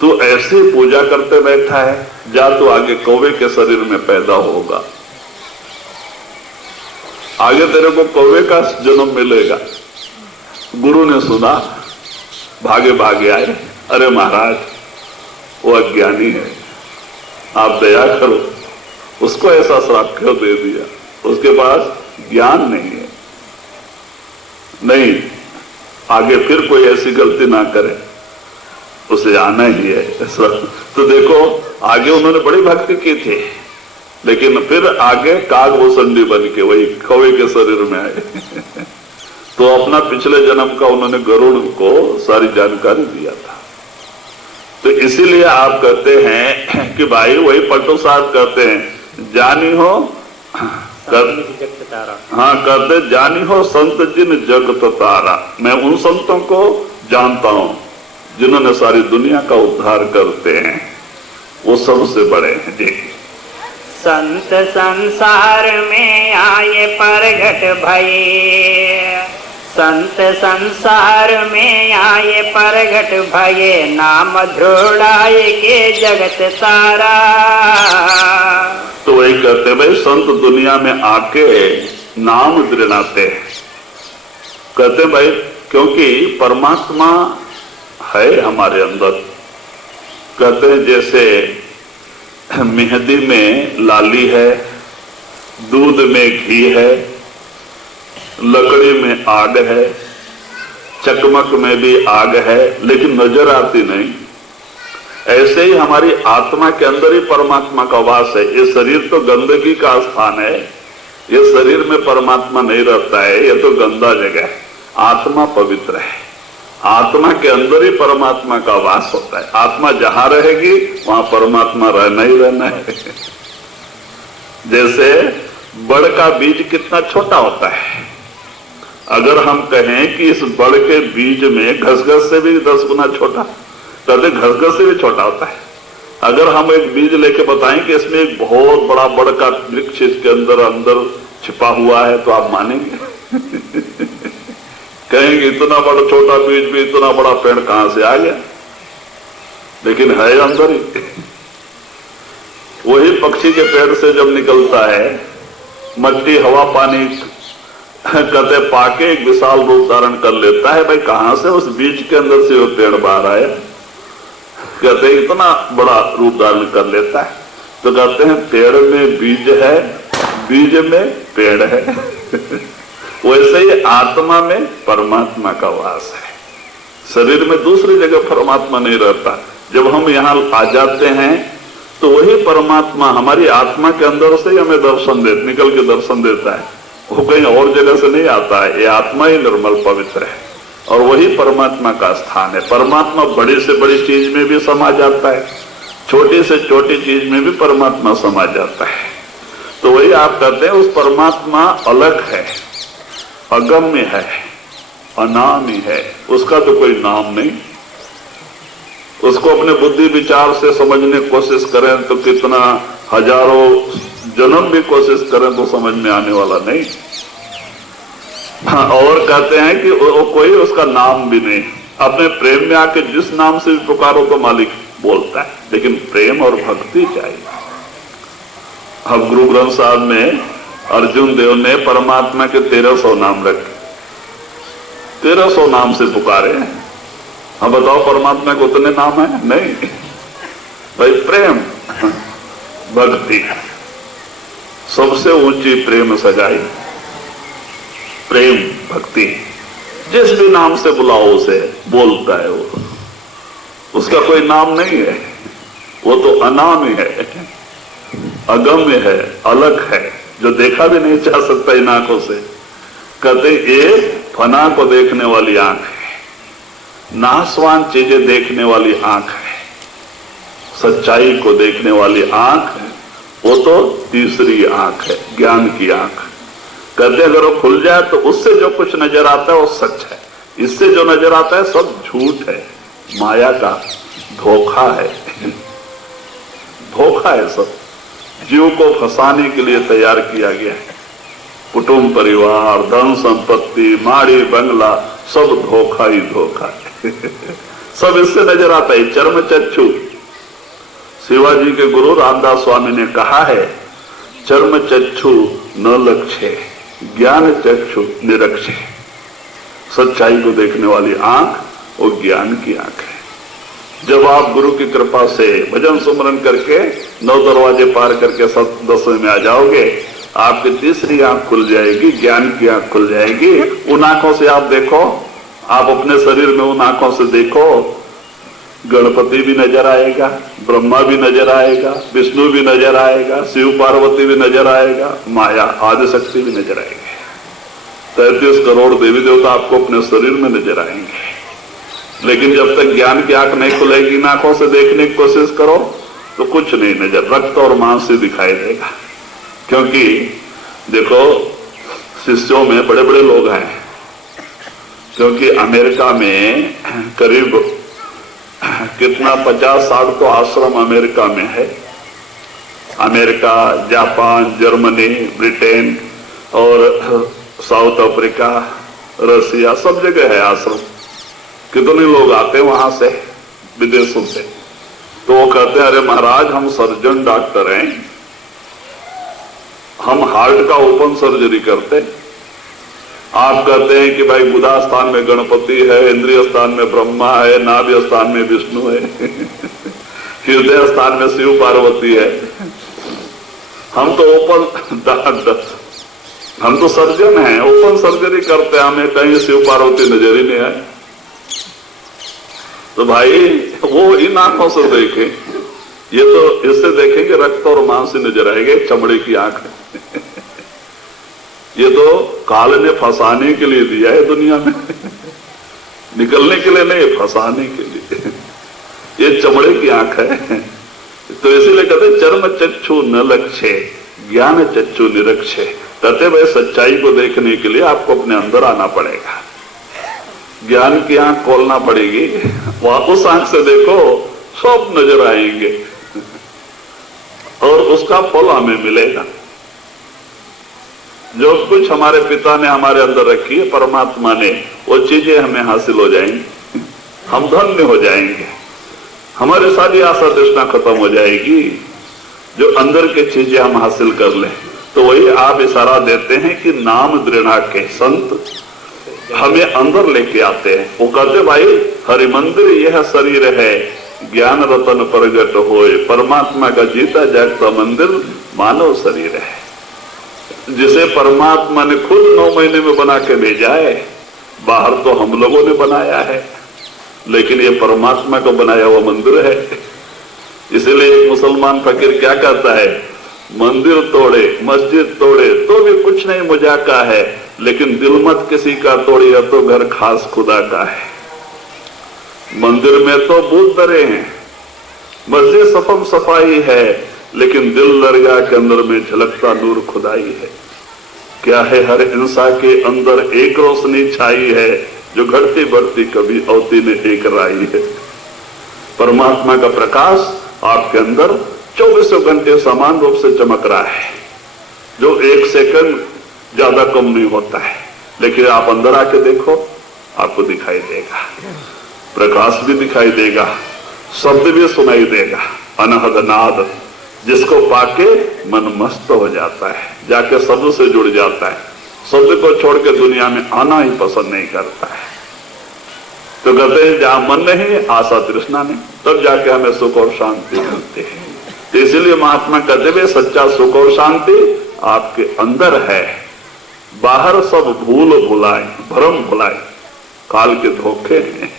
तू ऐसी पूजा करते बैठा है, जा तू आगे कौवे के शरीर में पैदा होगा, आगे तेरे को कौवे का जन्म मिलेगा। गुरु ने सुना, भागे भागे आए अरे महाराज वो अज्ञानी है, आप दया करो, उसको ऐसा श्राप क्यों दे दिया, उसके पास ज्ञान नहीं है। नहीं, आगे फिर कोई ऐसी गलती ना करे, उसे आना ही है ऐसा। तो देखो आगे उन्होंने बड़ी भक्ति की थी, लेकिन फिर आगे कागभूषणी बन के वही कौवे के शरीर में आए। तो अपना पिछले जन्म का उन्होंने गरुड़ को सारी जानकारी दिया था। तो इसीलिए आप कहते हैं कि भाई वही पट्टू साहब कहते हैं, जानी हो हाँ कहते जानी हो संत जिन जगत तारा। मैं उन संतों को जानता हूं जिन्होंने सारी दुनिया का उद्धार करते हैं, वो सबसे बड़े हैं जी। संत संसार में आए प्रगट भये, संत संसार में आए प्रगट भये, नाम ध्रुड़ाए के जगत तारा। तो वही कहते भाई संत दुनिया में आके नाम दृढ़ाते हैं, कहते भाई क्योंकि परमात्मा है हमारे अंदर। कहते हैं जैसे मेहंदी में लाली है, दूध में घी है, लकड़ी में आग है, चकमक में भी आग है, लेकिन नजर आती नहीं। ऐसे ही हमारी आत्मा के अंदर ही परमात्मा का वास है। ये शरीर तो गंदगी का स्थान है, ये शरीर में परमात्मा नहीं रहता है, ये तो गंदा जगह है। आत्मा पवित्र है, आत्मा के अंदर ही परमात्मा का वास होता है। आत्मा जहां रहेगी वहां परमात्मा रहना ही रहना है। जैसे बड़ का बीज कितना छोटा होता है, अगर हम कहें कि इस बड़ के बीज में घसघस से भी 10 गुना छोटा, कहते घसघस से भी छोटा होता है। अगर हम एक बीज लेके बताएं कि इसमें एक बहुत बड़ा बड़ का वृक्ष इसके अंदर छिपा हुआ है, तो आप मानेंगे? कहेंगे इतना बड़ा छोटा बीज भी इतना बड़ा पेड़ कहां से आ गया, लेकिन है अंदर ही। वही पक्षी के पेड़ से जब निकलता है, मट्टी हवा पानी कहते पाके एक विशाल रूप धारण कर लेता है। भाई कहां से उस बीज के अंदर से वो पेड़ बाहर आया, कहते इतना बड़ा रूप धारण कर लेता है। तो कहते हैं पेड़ में बीज है, बीज में पेड़ है। वैसे ही आत्मा में परमात्मा का वास है, शरीर में दूसरी जगह परमात्मा नहीं रहता। जब हम यहाँ आ जाते हैं तो वही परमात्मा हमारी आत्मा के अंदर से हमें दर्शन निकल के दर्शन देता है, वो कहीं और जगह से नहीं आता है। ये आत्मा ही निर्मल पवित्र है और वही परमात्मा का स्थान है। परमात्मा बड़ी से बड़ी चीज में भी समा जाता है, छोटी से छोटी चीज में भी परमात्मा समा जाता है। तो वही आप कहते हैं उस परमात्मा अलग है, अगम्य है, अनामी है, उसका तो कोई नाम नहीं। उसको अपने बुद्धि विचार से समझने की कोशिश करें तो कितना हजारों जन्म भी कोशिश करें तो समझ में आने वाला नहीं। और कहते हैं कि वो कोई उसका नाम भी नहीं। अपने प्रेम में आके जिस नाम से भी पुकारो तो मालिक बोलता है, लेकिन प्रेम और भक्ति चाहिए। अब गुरु ग्रंथ साहब में अर्जुन देव ने परमात्मा के 1300 नाम रखे, 1300 नाम से पुकारे। हम बताओ परमात्मा को उतने नाम है? नहीं भाई, प्रेम भक्ति सबसे ऊंची प्रेम सगाई, प्रेम भक्ति। जिस भी नाम से बुलाओ उसे बोलता है वो, उसका कोई नाम नहीं है, वो तो अनामी है, अगम्य है, अलग है, जो देखा भी नहीं जा सकता इन आंखों से। कहते ये फना को देखने वाली आंख है, नाशवान चीजें देखने वाली आंख है, सच्चाई को देखने वाली आंख है, वो तो तीसरी आंख है, ज्ञान की आंख। कहते अगर वो खुल जाए तो उससे जो कुछ नजर आता है वो सच है, इससे जो नजर आता है सब झूठ है, माया का धोखा है। धोखा है, सब जीव को फंसाने के लिए तैयार किया गया है। कुटुंब परिवार, धन संपत्ति, माड़ी बंगला, सब धोखा ही धोखा है। सब इससे नजर आता है, चर्म चक्षु। शिवाजी के गुरु रामदास स्वामी ने कहा है, चर्म चक्षु न लक्ष्य, ज्ञान चक्षु निरक्षे। सच्चाई को देखने वाली आंख वो ज्ञान की आंख है। जब आप गुरु की कृपा से भजन सुमरन करके 9 दरवाजे पार करके 10वें में आ जाओगे, आपकी तीसरी आंख खुल जाएगी, ज्ञान की आंख खुल जाएगी। उन आंखों से आप देखो, आप अपने शरीर में उन आंखों से देखो, गणपति भी नजर आएगा, ब्रह्मा भी नजर आएगा, विष्णु भी नजर आएगा, शिव पार्वती भी नजर आएगा, माया आदि शक्ति भी नजर आएगी। 33 करोड़ देवी देवता आपको अपने शरीर में नजर आएंगे। लेकिन जब तक ज्ञान की आंख नहीं खुलेगी, इन आंखों से देखने की कोशिश करो तो कुछ नहीं नजर, रक्त और मांस ही दिखाई देगा। क्योंकि देखो, शिष्यों में बड़े बड़े लोग हैं, क्योंकि अमेरिका में करीब कितना 50-60 तो आश्रम अमेरिका में है। अमेरिका, जापान, जर्मनी, ब्रिटेन और साउथ अफ्रीका, रसिया, सब जगह है आश्रम। कितने लोग आते हैं वहां से, विदेशों से। तो वो कहते हैं, अरे महाराज हम सर्जन डॉक्टर हैं, हम हार्ट का ओपन सर्जरी करते। आप कहते हैं कि भाई बुधा स्थान में गणपति है, इंद्रिय स्थान में ब्रह्मा है, नाभि स्थान में विष्णु है, हृदय स्थान में शिव पार्वती है। हम तो हम तो सर्जन हैं, ओपन सर्जरी करते हैं, हमें कहीं शिव पार्वती नजर ही नहीं आए। तो भाई वो इन आंखों से देखे, ये तो इससे देखेंगे रक्त और मांस ही नजर आएंगे, चमड़े की आंख। ये तो काल ने फंसाने के लिए दिया है दुनिया में, निकलने के लिए नहीं, फंसाने के लिए। ये चमड़े की आंख है। तो इसीलिए कहते चर्म चक्षु न लक्ष्य ज्ञान चक्षु निरक्षे। कहते भाई सच्चाई को देखने के लिए आपको अपने अंदर आना पड़ेगा, ज्ञान की आंख खोलना पड़ेगी। वहां उस आंख से देखो, सब नजर आएंगे और उसका फल हमें मिलेगा। जो कुछ हमारे पिता ने हमारे अंदर रखी है, परमात्मा ने, वो चीजें हमें हासिल हो जाएंगी, हम धन्य हो जाएंगे, हमारी सारी आशा तृष्णा खत्म हो जाएगी। जो अंदर की चीजें हम हासिल कर लें, तो वही आप इशारा देते हैं कि नाम दृढ़ा के संत हमें अंदर लेके आते हैं। वो कहते भाई हरि मंदिर यह शरीर है, ज्ञान रतन प्रगट होए, परमात्मा का जीता जागता मंदिर मानव शरीर है, जिसे परमात्मा ने खुद 9 महीने में बना के भेजा है। बाहर तो हम लोगों ने बनाया है, लेकिन ये परमात्मा को बनाया हुआ मंदिर है। इसलिए एक मुसलमान फकीर क्या कहता है, मंदिर तोड़े मस्जिद तोड़े तो भी कुछ नहीं मुझाका है, लेकिन दिल मत किसी का तोड़िए तो घर खास खुदा का है। मंदिर में तो भूत डरे हैं, मस्जिद सफम सफाई है, लेकिन दिल दरगाह के अंदर में झलकता नूर खुदाई है। क्या है, हर इंसान के अंदर एक रोशनी छाई है, जो घटती बढ़ती कभी औती ने एक राई है। परमात्मा का प्रकाश आपके अंदर 24 घंटे समान रूप से चमक रहा है, जो 1 सेकंड ज्यादा कम नहीं होता है। लेकिन आप अंदर आके देखो, आपको दिखाई देगा, प्रकाश भी दिखाई देगा, शब्द भी सुनाई देगा, अनहद नाद, जिसको पाके मन मस्त हो जाता है, जाके शब्द से जुड़ जाता है, शब्द को छोड़ के दुनिया में आना ही पसंद नहीं करता है। तो कहते हैं जहां मन नहीं, आशा तृष्णा नहीं, तब जाके हमें सुख और शांति मिलती है। तो इसीलिए महात्मा कहते हुए सच्चा सुख और शांति आपके अंदर है। बाहर सब भूल भुलाए, भ्रम भुलाए, काल के धोखे हैं,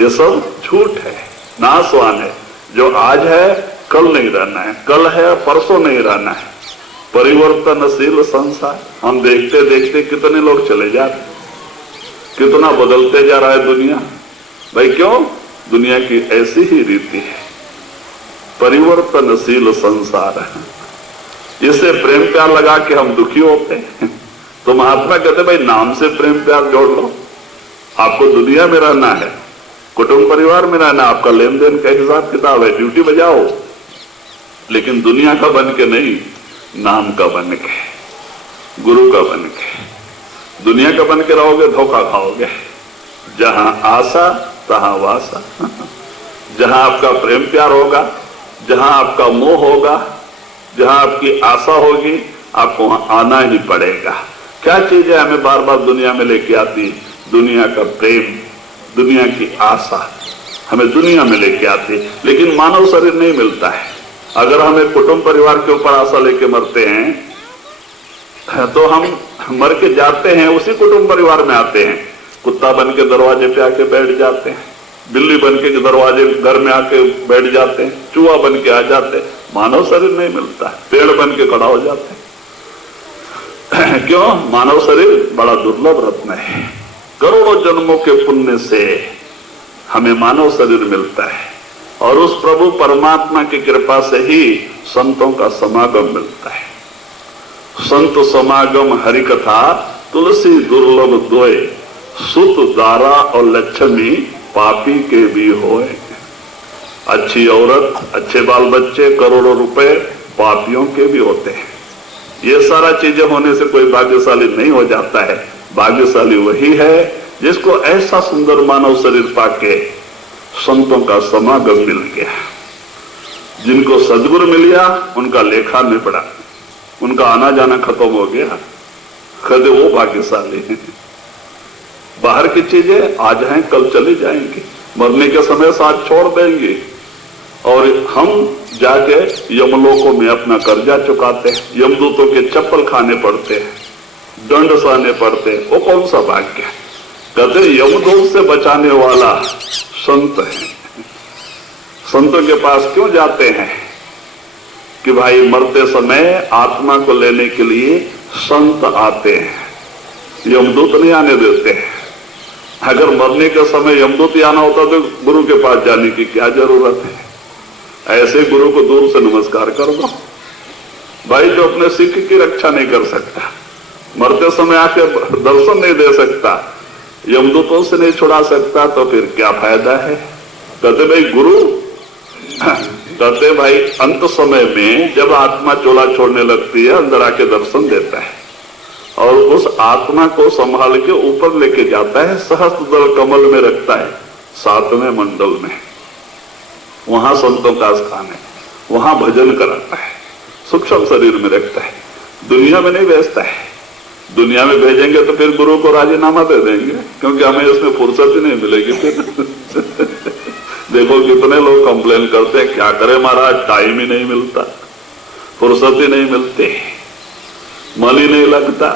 ये सब झूठ है, नाशवान है। जो आज है कल नहीं रहना है, कल है परसों नहीं रहना है। परिवर्तनशील संसार, हम देखते देखते कितने लोग चले जाते, कितना बदलते जा रहा है दुनिया। भाई क्यों? दुनिया की ऐसी ही रीति है, परिवर्तनशील संसार है। इससे प्रेम प्यार लगा के हम दुखी होते हैं। तो महात्मा कहते भाई नाम से प्रेम प्यार जोड़ लो। आपको दुनिया में रहना है, कुटुंब परिवार में रहना, आपका लेन देन का हिसाब किताब है, ड्यूटी बजाओ, लेकिन दुनिया का बन के नहीं, नाम का बन के, गुरु का बन के। दुनिया का बन के रहोगे धोखा खाओगे। जहां आशा तहां वासा, जहां आपका प्रेम प्यार होगा, जहां आपका मोह होगा, जहां आपकी आशा होगी, आपको वहां आना ही पड़ेगा। क्या चीजें हमें बार बार दुनिया में लेके आती? दुनिया का प्रेम, दुनिया की आशा। हमें दुनिया में लेके आती है, लेकिन मानव शरीर नहीं मिलता है। अगर हम एक कुटुंब परिवार के ऊपर आशा लेके मरते हैं तो हम मर के जाते हैं, उसी कुटुंब परिवार में आते हैं। कुत्ता बन के दरवाजे पे आके बैठ जाते हैं, बिल्ली बन के दरवाजे घर में आके बैठ जाते हैं, चूहा बन के आ जाते हैं। मानव शरीर नहीं मिलता, पेड़ बन के खड़ा हो जाते हैं। क्यों? मानव शरीर बड़ा दुर्लभ रत्न है। करोड़ों जन्मों के पुण्य से हमें मानव शरीर मिलता है, और उस प्रभु परमात्मा की कृपा से ही संतों का समागम मिलता है। संत समागम हरि कथा तुलसी दुर्लभ दोए, सुत दारा और लक्ष्मी पापी के भी होए। अच्छी औरत, अच्छे बाल बच्चे, करोड़ों रुपए पापियों के भी होते हैं। ये सारा चीजें होने से कोई भाग्यशाली नहीं हो जाता है। भाग्यशाली वही है जिसको ऐसा सुंदर मानव शरीर पाके संतों का समागम मिल गया। जिनको सद्गुरु मिल गया उनका लेखा नहीं पड़ा, उनका आना जाना खत्म हो गया, कहते वो भाग्यशाली है। बाहर की चीजें आज हैं कल चली जाएंगी, मरने के समय साथ छोड़ देंगे, और हम जाके यमलोकों में अपना कर्जा चुकाते हैं, यमदूतों के चप्पल खाने पड़ते हैं, दंड सहने पड़ते हैं। वो कौन सा भाग्य है? कहते यमदूत से बचाने वाला संत है। संतों के पास क्यों जाते हैं? कि भाई मरते समय आत्मा को लेने के लिए संत आते हैं, यमदूत नहीं आने देते हैं। अगर मरने के समय यमदूत ही आना होता तो गुरु के पास जाने की क्या जरूरत है? ऐसे गुरु को दूर से नमस्कार कर दो। भाई जो अपने सिख की रक्षा नहीं कर सकता, मरते समय आके दर्शन नहीं दे सकता, यमदूतों से नहीं छुड़ा सकता, तो फिर क्या फायदा है? कहते भाई गुरु, कहते भाई अंत समय में जब आत्मा चोला छोड़ने लगती है, अंदर आके दर्शन देता है और उस आत्मा को संभाल के ऊपर लेके जाता है, सहस्त्रदल कमल में रखता है, 7वें मंडल में। वहां संतों का स्थान है, वहां भजन कराता है, सूक्ष्म शरीर में रखता है, दुनिया में नहीं भेजता है। दुनिया में भेजेंगे तो फिर गुरु को राजीनामा दे देंगे, क्योंकि हमें इसमें फुर्सत ही नहीं मिलेगी फिर। देखो कितने लोग कंप्लेन करते हैं, क्या करें महाराज, टाइम ही नहीं मिलता, फुर्सत ही नहीं मिलती, मन ही नहीं लगता,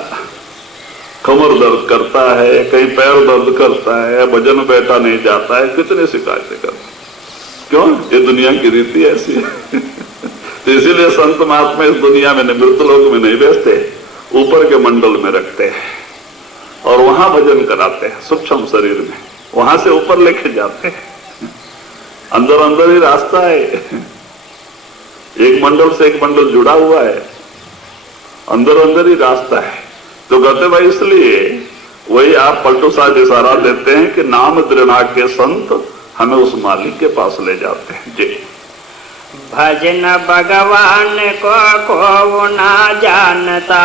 कमर दर्द करता है, कहीं पैर दर्द करता है, भजन बैठा नहीं जाता है, कितने शिकायतें करते। क्यों? ये दुनिया की रीति ऐसी है। तो इसीलिए संत महात्मा इस दुनिया में मृतलोक में नहीं भेजते, ऊपर के मंडल में रखते हैं और वहां भजन कराते हैं सूक्ष्म शरीर में, वहां से ऊपर लेके जाते हैं। अंदर अंदर ही रास्ता है, एक मंडल से एक मंडल जुड़ा हुआ है, अंदर अंदर ही रास्ता है। तो कहते भाई इसलिए वही आप पलटू साहब इशारा देते हैं कि नाम दृढ़ा के संत हमें उस मालिक के पास ले जाते हैं। जी भजन भगवान को ना जानता,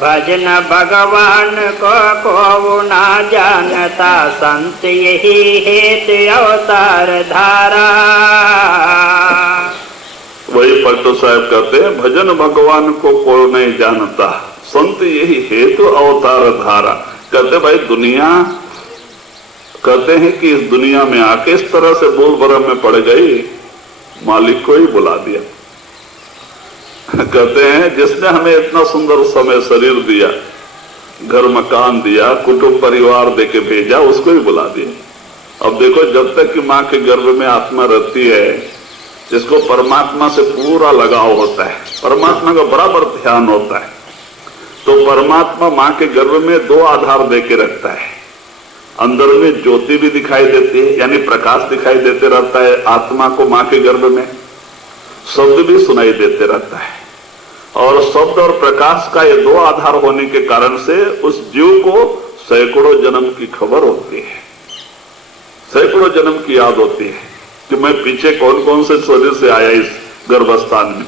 भजन भगवान को ना जानता, संत यही हेतु अवतार धारा। वही पलटू साहब कहते हैं भजन भगवान को नहीं जानता, संत यही हेतु अवतार धारा। कहते भाई दुनिया, कहते हैं कि इस दुनिया में आके इस तरह से बोल भरम में पड़ गई, मालिक को ही बुला दिया। कहते हैं जिसने हमें इतना सुंदर समय शरीर दिया, घर मकान दिया, कुटुंब परिवार देके भेजा, उसको ही बुला दिया। अब देखो जब तक कि माँ के गर्भ में आत्मा रहती है, जिसको परमात्मा से पूरा लगाव होता है, परमात्मा का बराबर ध्यान होता है, तो परमात्मा माँ के गर्भ में 2 आधार देके रखता है। अंदर में ज्योति भी दिखाई देती है, यानी प्रकाश दिखाई देते रहता है आत्मा को माँ के गर्भ में, शब्द भी सुनाई देते रहता है, और शब्द और प्रकाश का ये 2 आधार होने के कारण से उस जीव को सैकड़ों जन्म की खबर होती है, सैकड़ों जन्म की याद होती है कि मैं पीछे कौन कौन से शरीर से आया इस गर्भस्थान में।